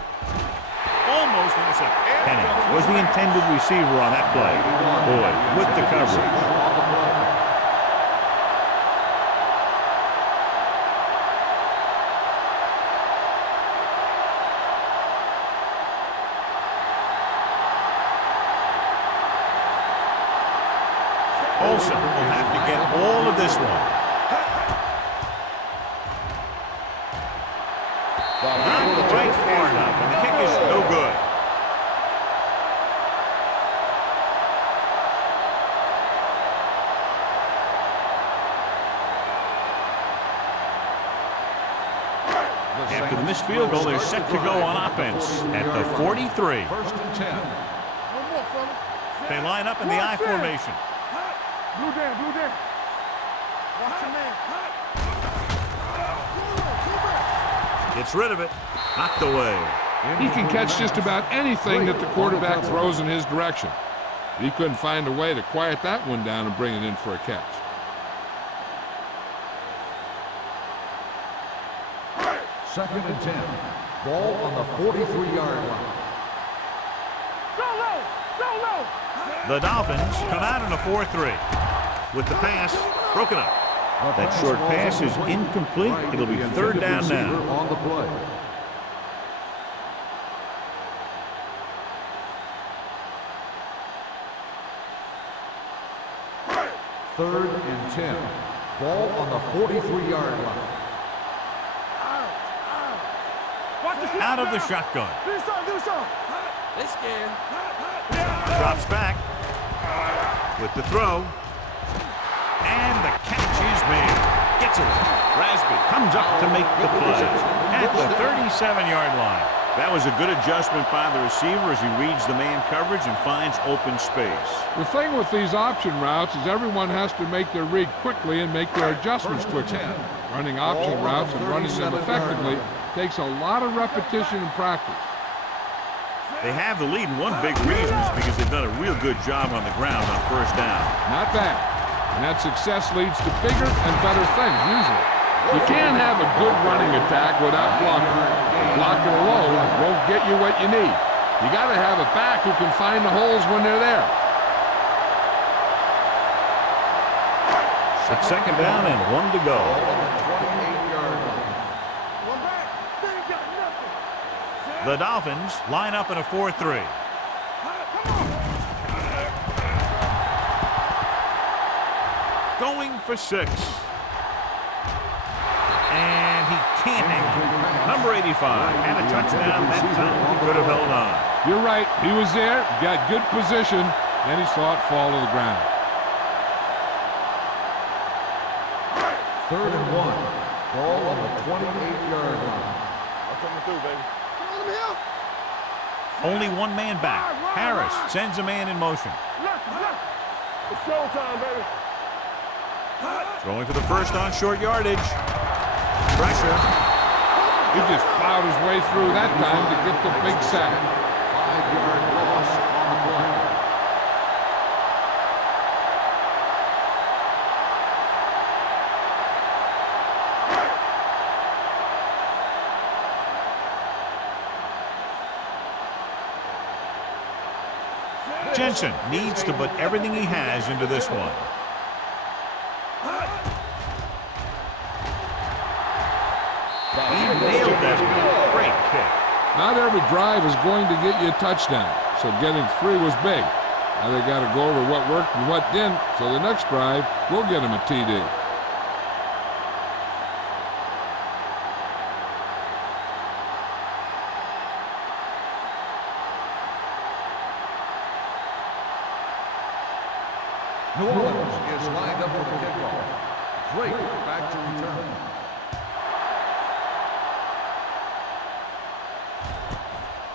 Almost intercepted. Penny was the intended receiver on that play. Boyd with the coverage. Olsen will have to get all of this one. Not quite far enough, and the kick is no good. After the missed field goal, they're set to go on offense at the 43. First and 10. They line up in the I formation. Blue down, blue down. Watch your man. Gets rid of it. Knocked away. He can catch just about anything that the quarterback throws in his direction. He couldn't find a way to quiet that one down and bring it in for a catch. Second and 10. Ball on the 43-yard line. The Dolphins come out in a 4-3. With the pass broken up. That short pass is incomplete. It'll be third down now. On the play. Third and 10. Ball on the 43-yard line. Out of the shotgun. Do something. They scared. Drops back. With the throw. And the catch is made. Gets it. Rasby comes up to make the play at the 37-yard line. That was a good adjustment by the receiver as he reads the man coverage and finds open space. The thing with these option routes is everyone has to make their read quickly and make their adjustments quickly. Running option routes and running them effectively takes a lot of repetition and practice. They have the lead, and one big reason is because they've done a real good job on the ground on first down. Not bad. And that success leads to bigger and better things, usually. You can't have a good running attack without blocking. Blocking alone won't get you what you need. You got to have a back who can find the holes when they're there. It's second down and one to go. The Dolphins line up in a 4-3. Going for 6. And he can't hang on. Number 85 and a touchdown that time. He could have held on. You're right. He was there, got good position, and he saw it fall to the ground. Third and 1. Ball on the 28-yard line. I'm coming through, baby. Only one man back. Harris sends a man in motion. It's showtime, baby. Throwing for the first on short yardage. Pressure. He just plowed his way through that time to get the big sack. 5-yard loss on the play. Jensen needs to put everything he has into this one. He nailed that. Great kick. Not every drive is going to get you a touchdown, so getting 3 was big. Now they got to go over what worked and what didn't, so the next drive will get him a TD. New Orleans is lined up for the kickoff. Drake back to return.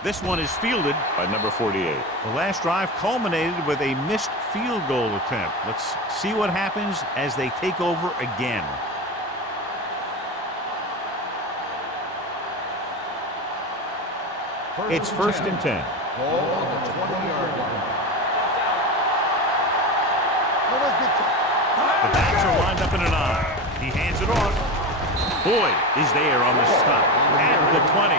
This one is fielded by number 48. The last drive culminated with a missed field goal attempt. Let's see what happens as they take over again. It's first and 10. Ball on the 20-yard line. The backs are lined up in an I. He hands it off. Boyd is there on the stop at the 20.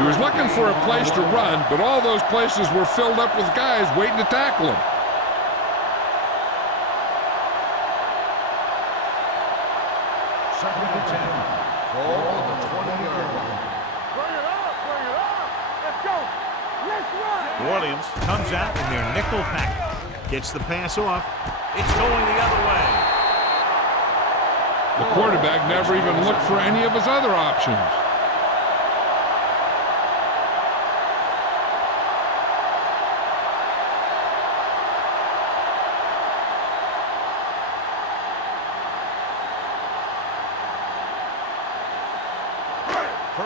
He was looking for a place to run, but all those places were filled up with guys waiting to tackle him. Second and 10. Ball on the 20-yard line. Bring it up, bring it up. Let's go. Let's run. New Orleans comes out in their nickel package. Gets the pass off. It's going the other way. The quarterback never even looked for any of his other options.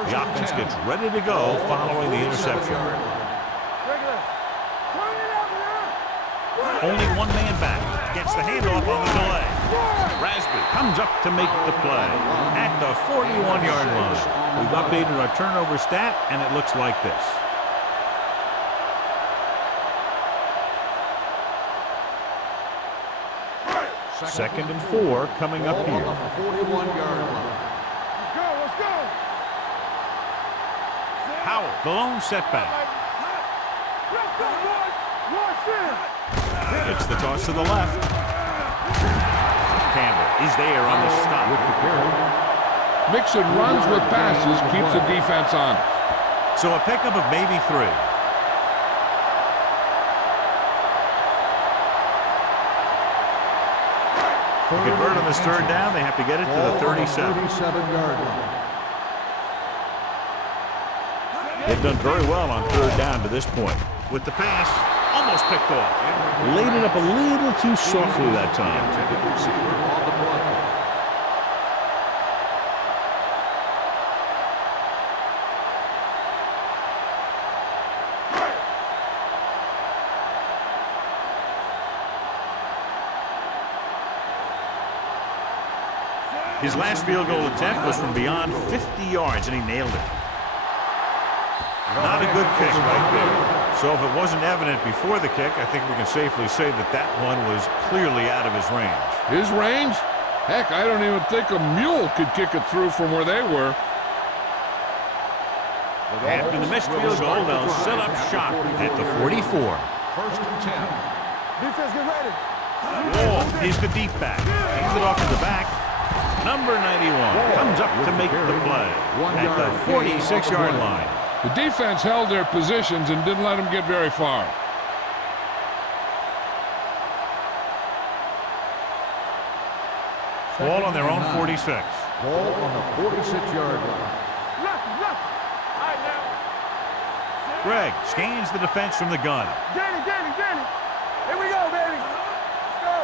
The offense gets ready to go following the interception. Regular. Turn it up now. Only one man back. Gets the handoff on the delay. Rasby comes up to make the play at the 41-yard line. We've updated our turnover stat, and it looks like this. Second and 4 coming up Ball here. on the 41-yard line. Let's go, let's go. Howell, the lone setback. Let's go, boys. Rush in. It's the toss to the left. Campbell is there on the stop. With the carry. Mixon runs with passes, keeps the defense honest. So a pickup of maybe 3. To convert on this third down, they have to get it to the 37. 37-yard line. They've done very well on third down to this point. With the pass, almost picked off. Laid it up a little too softly that time. Intended receiver on the play. His last field goal attempt was from beyond 50 yards, and he nailed it. Not a good kick right there. So if it wasn't evident before the kick, I think we can safely say that that one was clearly out of his range. His range? Heck, I don't even think a mule could kick it through from where they were. After the missed field goal, they'll set up shop at the 44. First and 10. Defense, get ready. Wall is the deep back. Hands it off to the back. Number 91 comes up to make the play at the 46-yard line. The defense held their positions and didn't let them get very far. Ball on their own 46. Ball on the 46-yard line. Left, left. All right, now. Greg scans the defense from the gun. Get it, get it, get it. Here we go, baby. Let's go.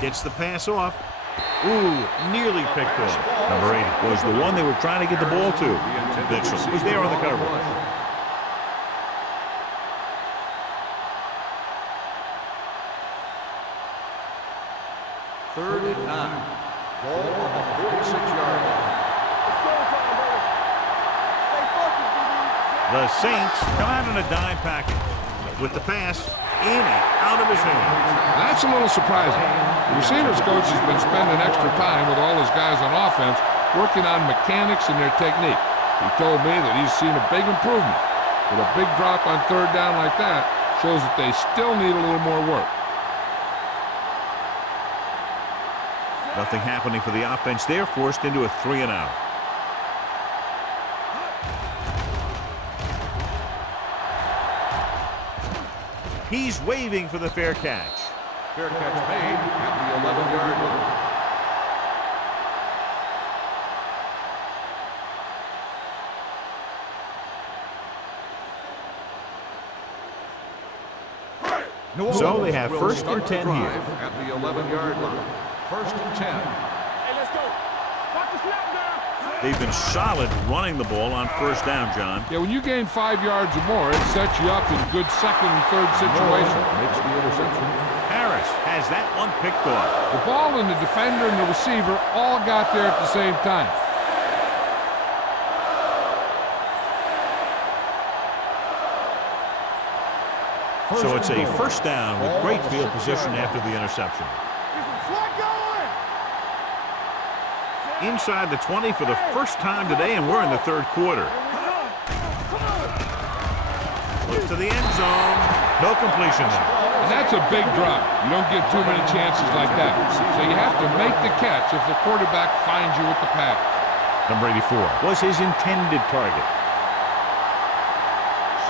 Gets the pass off. Ooh, nearly picked off. Number 8 was the one they were trying to get the ball to. Mitchell was there on the coverage. Third and 9. Ball on the 46-yard line. It's showtime, baby. Stay focused, DB. The Saints come out in a dime package with the pass in and out of his hands. That's a little surprising. The receivers coach has been spending extra time with all his guys on offense working on mechanics and their technique. He told me that he's seen a big improvement. But a big drop on third down like that shows that they still need a little more work. Nothing happening for the offense there, forced into a 3-and-out. He's waving for the fair catch. Fair catch made at the 11-yard line. So they have first and 10 here. At the 11-yard line. First and 10. Hey, let's go. Watch the snap now. They've been solid running the ball on first down, John. Yeah, when you gain 5 yards or more, it sets you up in good second and third situations. Makes the interception. Harris has that one picked off. The ball and the defender and the receiver all got there at the same time. So it's a first down with great field position after the interception. Inside the 20 for the first time today, and we're in the third quarter. Looks to the end zone. No completion there. And that's a big drop. You don't get too many chances like that. So you have to make the catch if the quarterback finds you with the pass. Number 84 was his intended target.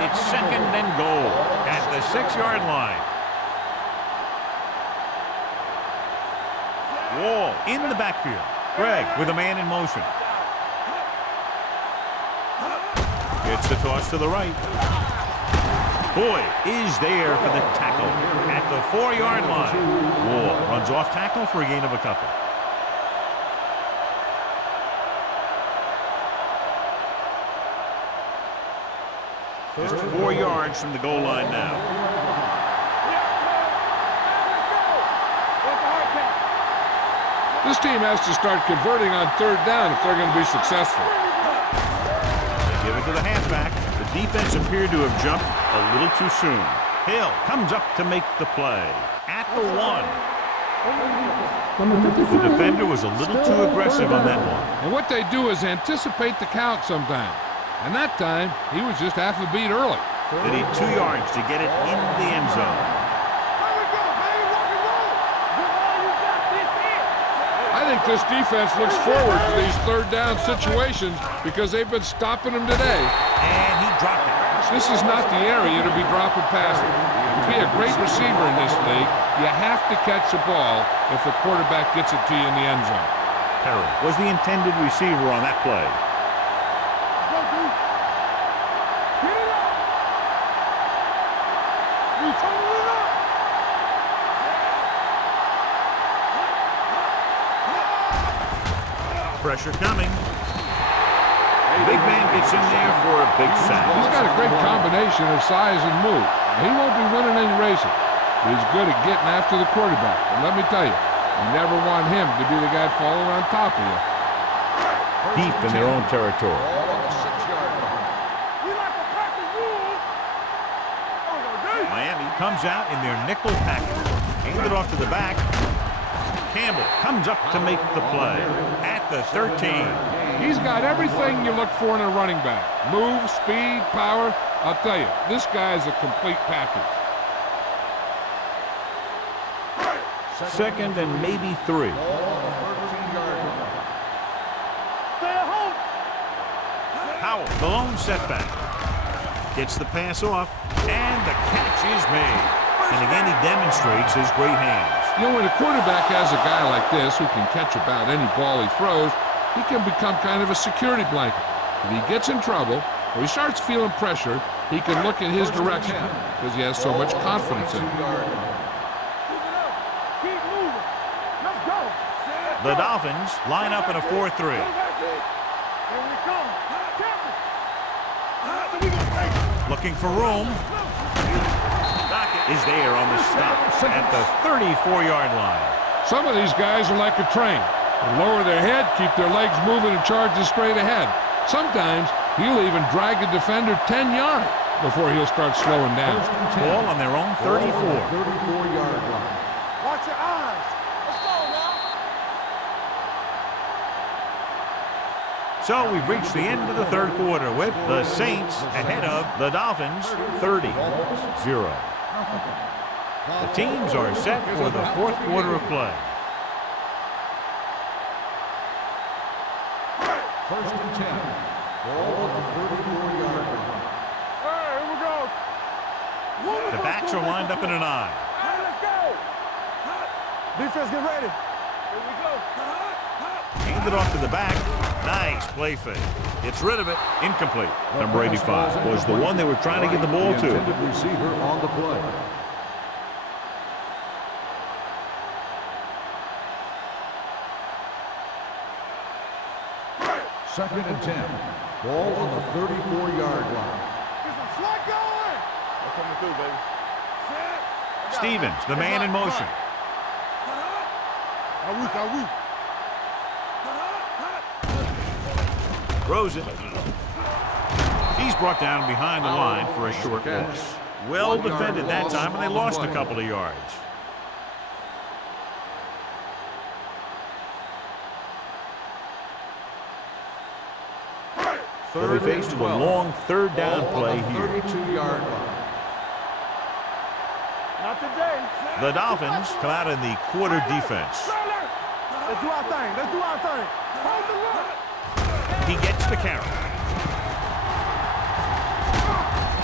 It's second and goal at the 6-yard line. Wall in the backfield. Greg with a man in motion. Gets the toss to the right. Boyd is there for the tackle at the 4-yard line. Wall runs off tackle for a gain of a couple. Just 4 yards from the goal line now. This team has to start converting on third down if they're going to be successful. They give it to the halfback. The defense appeared to have jumped a little too soon. Hill comes up to make the play at the 1. The defender was a little too aggressive on that one. And what they do is anticipate the count sometimes. And that time, he was just half a beat early. They need 2 yards to get it in the end zone. I think this defense looks forward to these third down situations because they've been stopping them today. And he dropped it. This is not the area to be dropping passes. To be a great receiver in this league, you have to catch the ball if the quarterback gets it to you in the end zone. Perry was the intended receiver on that play. Pressure coming. Big man gets in there for a big sack. He's got a great combination of size and move. He won't be winning any races, but he's good at getting after the quarterback. And let me tell you, you never want him to be the guy falling on top of you. Deep in their own territory. Miami comes out in their nickel package. Hand it off to the back. Campbell comes up to make the play at the 13. He's got everything you look for in a running back. Move, speed, power. I'll tell you, this guy is a complete package. Second and maybe 3. Howell, the lone setback. Gets the pass off, and the catch is made. And again, he demonstrates his great hands. You know, when a quarterback has a guy like this who can catch about any ball he throws, he can become kind of a security blanket. If he gets in trouble or he starts feeling pressure, he can look in his direction because he has so much confidence in him. The Dolphins line up in a 4-3. Looking for room. Is there on the stop at the 34-yard line. Some of these guys are like a train. They lower their head, keep their legs moving, and charge straight ahead. Sometimes he'll even drag a defender 10 yards before he'll start slowing down. Ball on their own 34. 34-yard line. Watch your eyes. Let's go now. So we've reached the end of the third quarter with the Saints ahead of the Dolphins 30-0. The teams are set for the fourth quarter of play. First and 10. Ball on the 34-yard line. Hey, here we go. The backs are lined up in an I. Let's go. Defense, get ready. Here we go. Hand it off to the back. Nice play fake. Gets rid of it. Incomplete. Number 85 was the one they were trying to get the ball to. Intended receiver on the play. Second and 10. Ball on the 34-yard line. Get some slack going. I'm coming through, baby. Stevens, the man in motion. Throws it. He's brought down behind the line for a short loss. Well defended that time, and they lost a couple of yards. So they face to a long third down play here. 32-yard line. Not today. The Dolphins come out in the quarter defense. Let's do our thing. Let's do our thing. Hold the run. He gets the carry.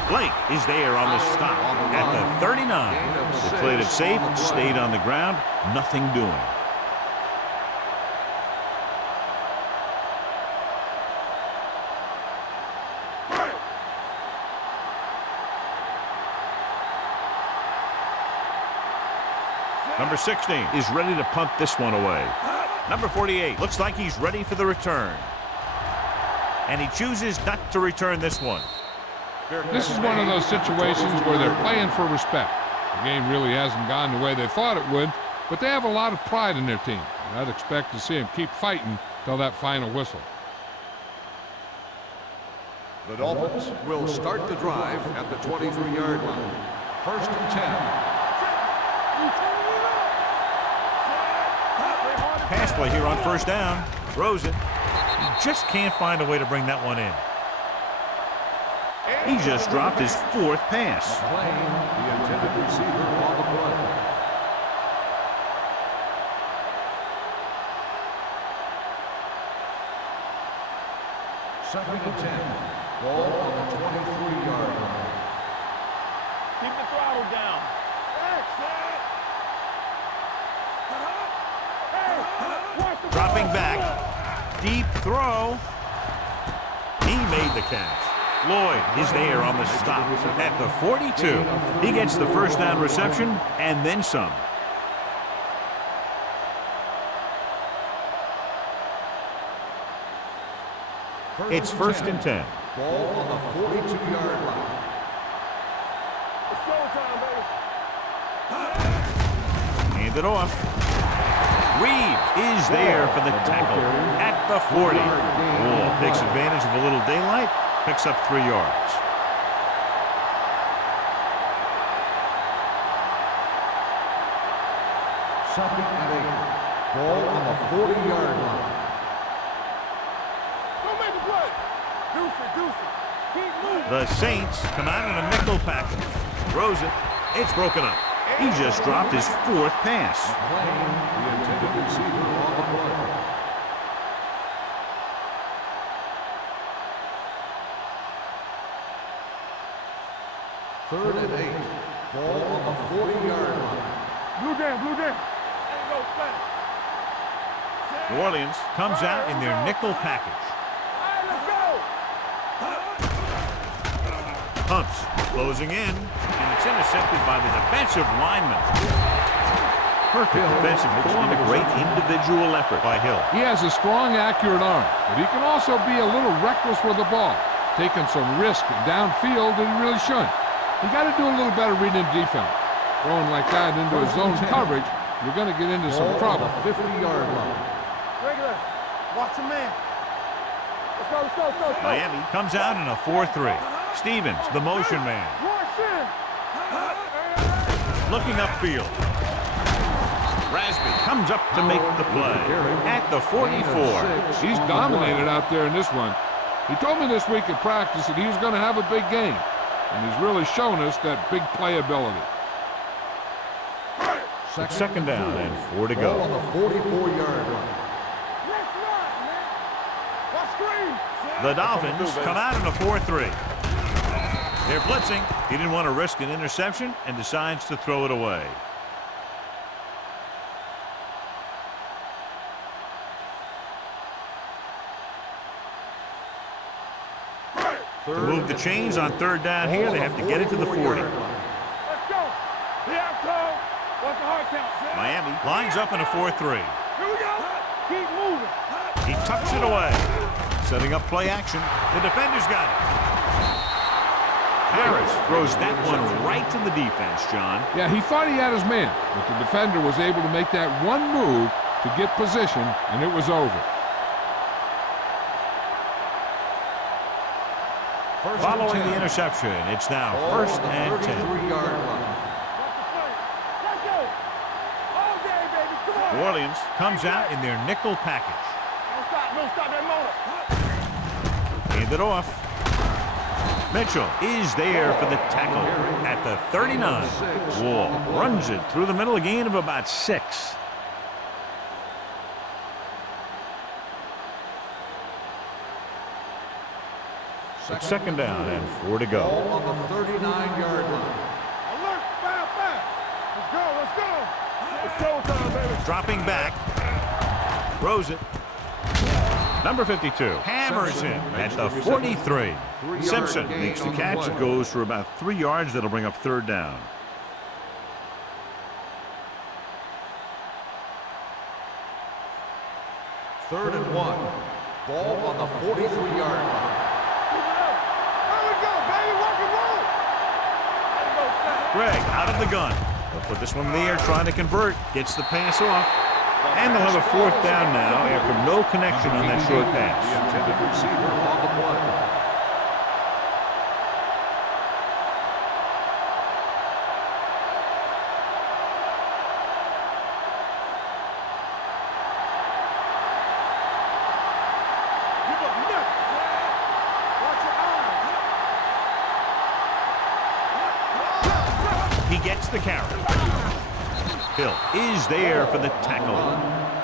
Blake is there on the stop at the 39. They played it safe, stayed on the ground, nothing doing. Number 16 is ready to punt this one away. Number 48 looks like he's ready for the return. And he chooses not to return this one. This is one of those situations where they're playing for respect. The game really hasn't gone the way they thought it would, but they have a lot of pride in their team. And I'd expect to see them keep fighting till that final whistle. The Dolphins will start the drive at the 23-yard line. 1st and 10. Pass play here on 1st down. Throws it. He just can't find a way to bring that one in. He just dropped his 4th pass. Playing the intended receiver on the play. Second and 10. Ball on the 23-yard line. Keep the throttle down. Dropping back. Deep throw. He made the catch. Lloyd is there on the stop at the 42. He gets the 1st down reception and then some. It's 1st and 10. Ball on the 42-yard line. It's showtime, baby. Hand it off. Reeves is there for the tackle at the 40. Oh, takes advantage of a little daylight, picks up 3 yards. Second and 8. Ball on the 40-yard line. Don't make a play. Deuce it. Keep moving. The Saints come out in a nickel package. Throws it. It's broken up. He just dropped his 4th pass. Playing the intended receiver on the play. Third and 8. Ball on the 40-yard line. Blue down. Ain't no play. New Orleans comes out in their nickel package. All right, let's go. Pumps, closing in, and it's intercepted by the defensive lineman. Perfect defensive call and a great individual effort by Hill. He has a strong, accurate arm, but he can also be a little reckless with the ball, taking some risk downfield that he really shouldn't. You got to do a little better reading defense. Throwing like that into his zone coverage, you're going to get into some trouble. 50-yard line. Regular. Watch a man. Let's go. Miami comes out in a 4-3. Stevens, the motion man. Rush in. Looking upfield. Rasby comes up to make the play at the 44. He's dominated out there in this one. He told me this week at practice that he was going to have a big game, and he's really shown us that big playability. It's 2nd down and 4 to Ball on go. the 44-yard line. Let's run, man. Watch screen. The Dolphins come out in a 4-3. They're blitzing. He didn't want to risk an interception and decides to throw it away. To move the chains on 3rd down here, they have to get it to the 40. Let's go. Here I come. What's the hard count? Miami lines up in a 4-3. Here we go. Keep moving. He tucks it away. Setting up play action. The defender's got it. Harris throws that one right to the defense, John. Yeah, he thought he had his man, but the defender was able to make that one move to get position, and it was over. Following the interception, it's now first and 10. 33-yard line. Let's go. All day, baby. Come on. New Orleans comes out in their nickel package. Don't stop that motor. Hand it off. Mitchell is there for the tackle at the 39. Wall runs it through the middle, a gain of about 6. It's second down and 4 to go. Ball on the 39-yard line. Alert. Fire. Let's go. It's showtime, baby. Dropping back. Throws it. Number 52 hammers him at the 43. Simpson makes the catch. It goes for about 3 yards. That'll bring up third down. Third and 1. Ball on the 43-yard line. There we go, baby. Rock and roll. Greg out of the gun. They'll put this one in the air, trying to convert. Gets the pass off. And they'll have a fourth down now after no connection on that short The pass. intended receiver on the play. You look nuts. Watch your eyes. He gets the carry. Hill is there for the tackle.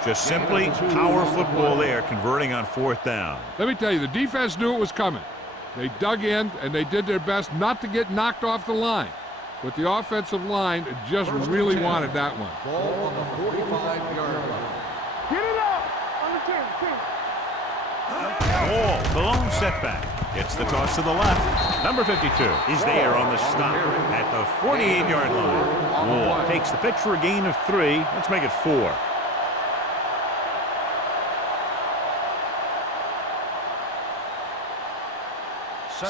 Just simply power football there, converting on fourth down. Let me tell you, the defense knew it was coming. They dug in, and they did their best not to get knocked off the line. But the offensive line just really wanted that one. Ball on the 45-yard line. Get it out. On the 10. Wall, the lone setback. Gets the toss to the left. Number 52 is there on the stop at the 48-yard line. Wall takes the pitch for a gain of 3. Let's make it 4.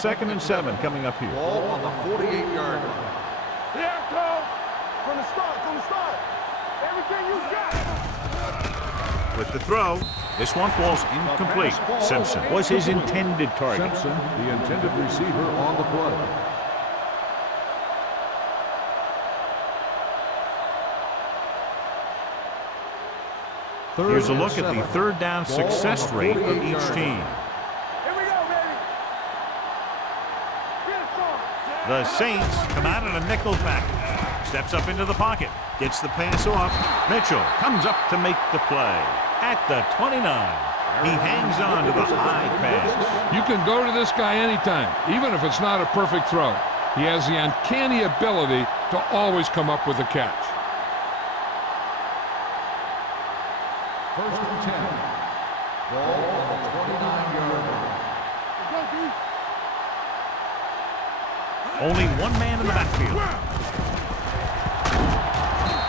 Second and 7 coming up here. Ball on the 48-yard line. Here it comes. From the start. Everything you got. With the throw, this one falls incomplete. Simpson was his intended target. Simpson, the intended receiver on the play. Here's a look at the third down success rate of each team. Here we go, baby. Get it started. The Saints come out in a nickel package. Steps up into the pocket. Gets the pass off. Mitchell comes up to make the play. At the 29. He hangs on to the high pass. You can go to this guy anytime, even if it's not a perfect throw. He has the uncanny ability to always come up with a catch. First and 10. Ball on the 29-yard line. Only one man in the backfield.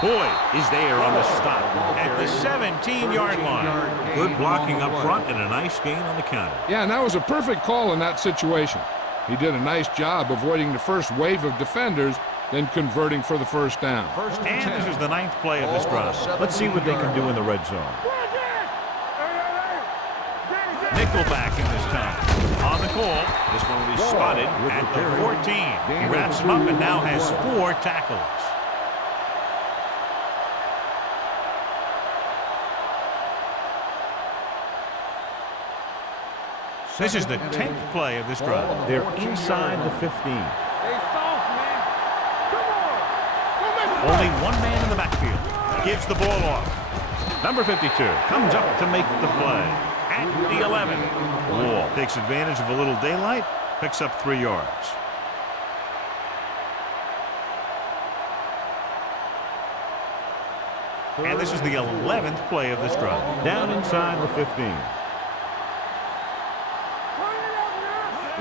Boyd is there on the stop at the 17-yard line. Good blocking up front and a nice gain on the counter. Yeah, and that was a perfect call in that situation. He did a nice job avoiding the first wave of defenders, then converting for the first down. And this is the 9th play of this drive. Let's see what they can do in the red zone. Nickelback in this time. On the call, this one will be spotted at the 14. He wraps him up and now has 4 tackles. This is the 10th play of this drive. They're inside the 15. Hey, soft, man. Come on. Don't miss it. Only one man in the backfield. Gives the ball off. Number 52 comes up to make the play. At the 11. Wall takes advantage of a little daylight. Picks up 3 yards. And this is the 11th play of this drive. Down inside the 15.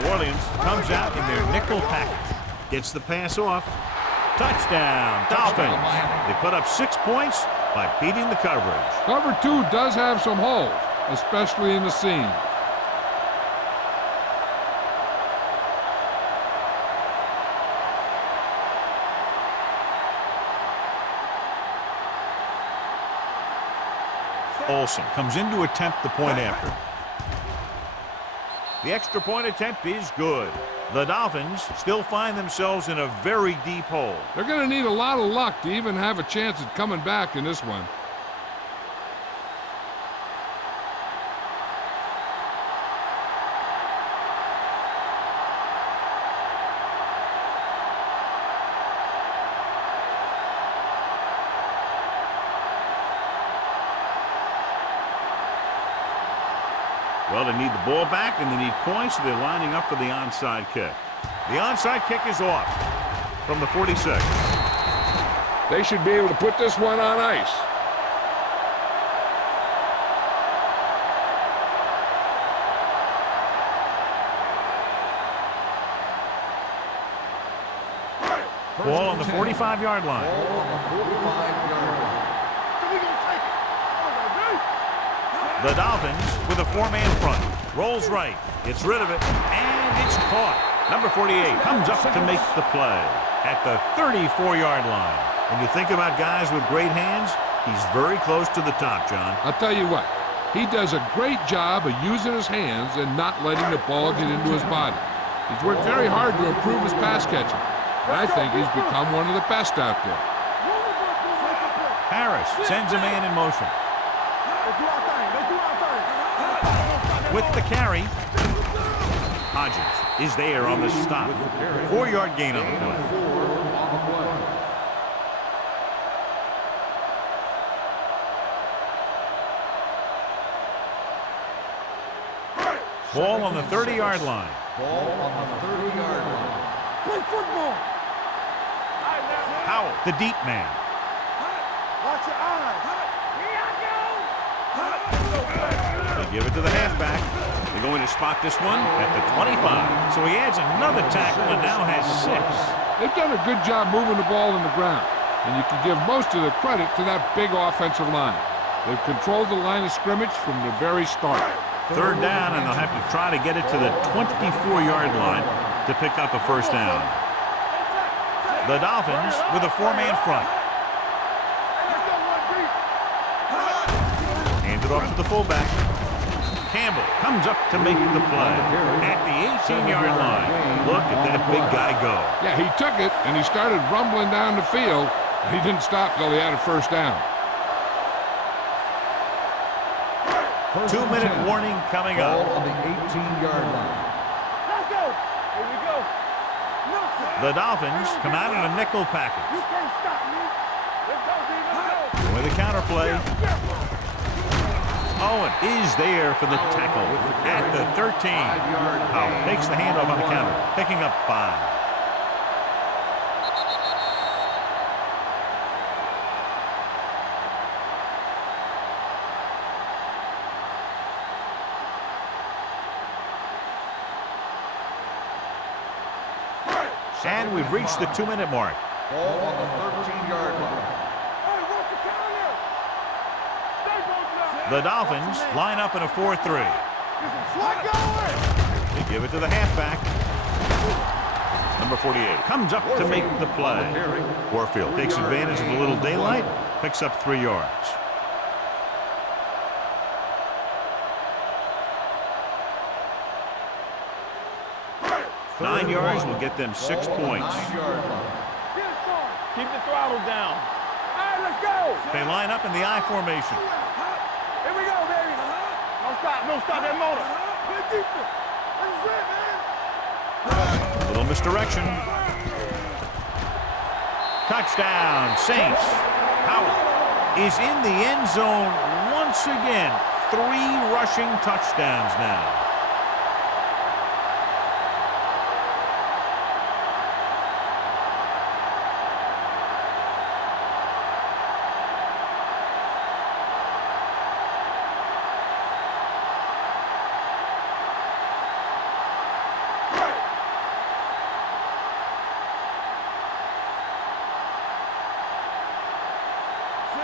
New Orleans comes out in their nickel package. Gets the pass off. Touchdown, Dolphins. They put up 6 points by beating the coverage. Cover 2 does have some holes, especially in the seam. Olsen comes in to attempt the point after. The extra point attempt is good. The Dolphins still find themselves in a very deep hole. They're going to need a lot of luck to even have a chance at coming back in this one. Well, they need the ball back, and they need points, so they're lining up for the onside kick. The onside kick is off from the 46. They should be able to put this one on ice. Ball on the 45-yard line. Ball on the 45-yard line. The Dolphins with a four-man front. Rolls right. Gets rid of it. And it's caught. Number 48 comes up to make the play at the 34-yard line. When you think about guys with great hands, he's very close to the top, John. I'll tell you what, he does a great job of using his hands and not letting the ball get into his body. He's worked very hard to improve his pass catching. And I think he's become one of the best out there. Harris sends a man in motion. With the carry, Hodges is there on the stop. 4-yard gain on the play. Ball on the 30-yard line. Ball on the 30-yard line. Play football. Howell, the deep man. Watch your eyes. They give it to the halfback. They're going to spot this one at the 25. So he adds another tackle and now has 6. They've done a good job moving the ball in the ground, and you can give most of the credit to that big offensive line. They've controlled the line of scrimmage from the very start. Third down, and they'll have to try to get it to the 24-yard line to pick up a first down. The Dolphins with a four-man front. Hands it off to the fullback. Campbell comes up to make the play at the 18-yard line. Look at that big guy go. Yeah, he took it, and he started rumbling down the field. He didn't stop till he had a first down. 2-minute warning coming Ball up. on the 18-yard line. Let's go. Here we go. The Dolphins come out in a nickel package. You can't stop me. Let's go, D. Let's go. With a counterplay. Owen is there for the tackle at the 13. Howell takes the handoff on the counter, picking up 5. And we've reached the 2-minute mark. Ball on the 13-yard line. Hey, work the counter. Stay both now. The Dolphins line up in a 4-3. Get some slack going. They give it to the halfback. Number 48 comes up to make the play. Warfield takes advantage of a little daylight, picks up 3 yards. Nine yards will get them 6 points. 9-yard line. Keep the throttle down. All right, let's go. They line up in the I formation. Here we go, baby. Don't stop. Don't stop that motor. Play defense. That's it, man. Little misdirection. Touchdown, Saints. Howell is in the end zone once again. 3 rushing touchdowns now.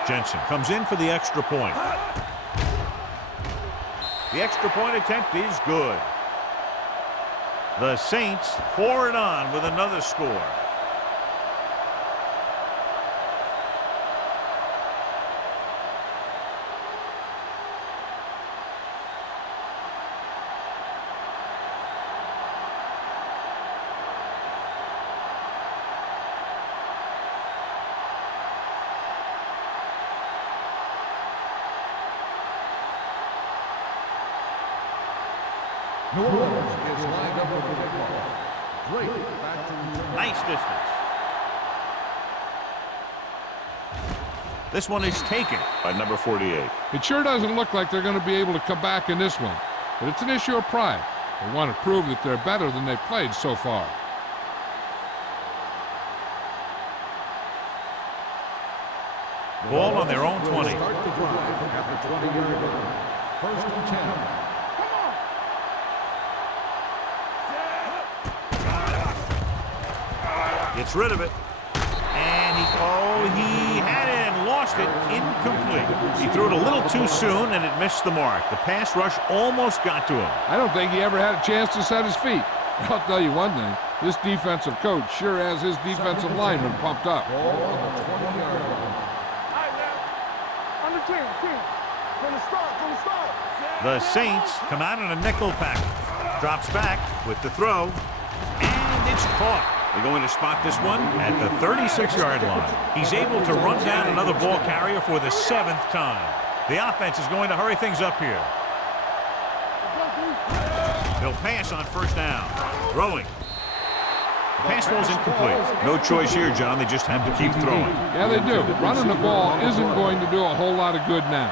Jensen comes in for the extra point. The extra point attempt is good. The Saints pour it on with another score. New Orleans is lined up for the kickoff. Drake back to return. Nice distance. This one is taken by number 48. It sure doesn't look like they're going to be able to come back in this one, but it's an issue of pride. They want to prove that they're better than they've played so far. Ball on their own 20. Start the drive at the 20-yard line. First and 10. Gets rid of it. And he had it and lost it. Incomplete. He threw it a little too soon and it missed the mark. The pass rush almost got to him. I don't think he ever had a chance to set his feet. I'll tell you one thing. This defensive coach sure has his defensive lineman pumped up. Ball on the 20-yard line. Under 10. From the start. The Saints come out in a nickel package. Drops back with the throw. And it's caught. They're going to spot this one at the 36-yard line. He's able to run down another ball carrier for the 7th time. The offense is going to hurry things up here. They'll pass on first down. Throwing. The pass falls incomplete. No choice here, John. They just have to keep throwing. Yeah, they do. Running the ball isn't going to do a whole lot of good now.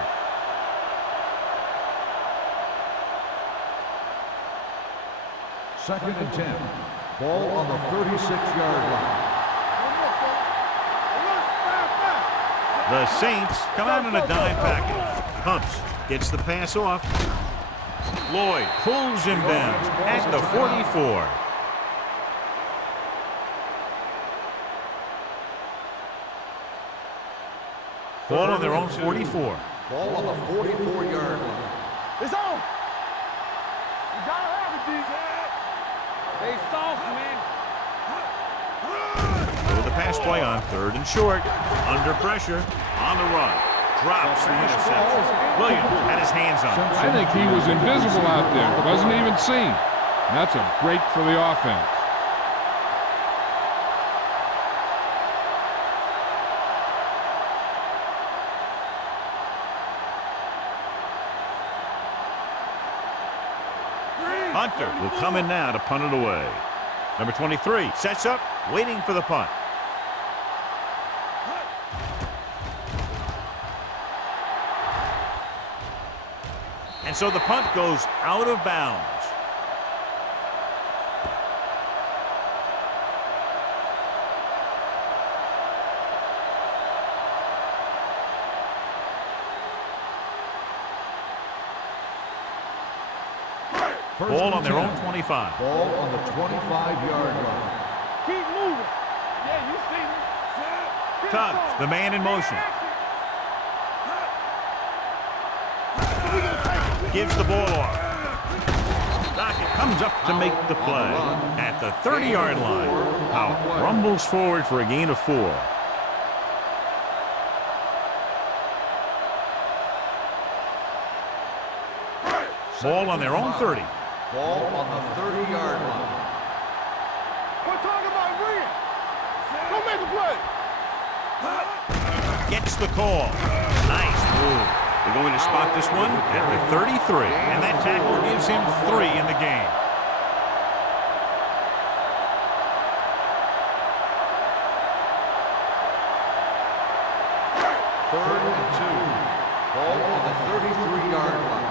Second and 10. Ball on the 36-yard line. The Saints come out in a dime package. Pumps. Gets the pass off. Lloyd pulls him down at the 44. Ball on their own 44. Ball on the 44-yard line. It's on. You gotta have it, D. They soft, man. With the pass play on 3rd and short. Under pressure. On the run. Drops the interception. Williams had his hands on it. I think he was invisible out there. Wasn't even seen. And that's a break for the offense. Hunter will come in now to punt it away. Number 23 sets up, waiting for the punt. And so the punt goes out of bounds. Ball on their own 25. Ball on the 25-yard line. Keep moving. Yeah, you see me. Tubbs, the man in motion. Gives the ball off. Dockett comes up to make the play at the 30-yard line. Powell rumbles forward for a gain of 4. Ball on their own 30. Ball on the 30-yard line. We're talking about Green. Go make a play. Gets the call. Nice move. They're going to spot this one at the 33. And that tackle gives him 3 in the game. Third and 2. Ball on the 33-yard line.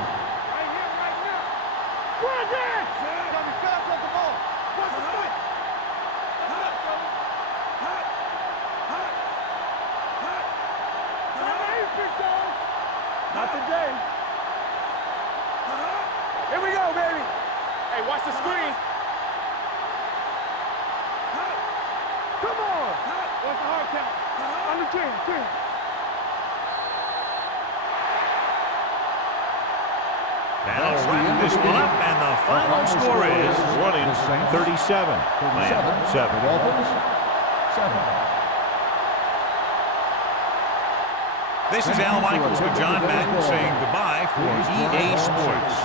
Not today. Here we go, baby. Hey, watch the screen. Come on. What's the hard count? Under 10. That'll wrap this one up, and the final score is New Orleans 37, Miami 7. Dolphins 7. This is Al Michaels with John Madden saying goodbye for EA Sports.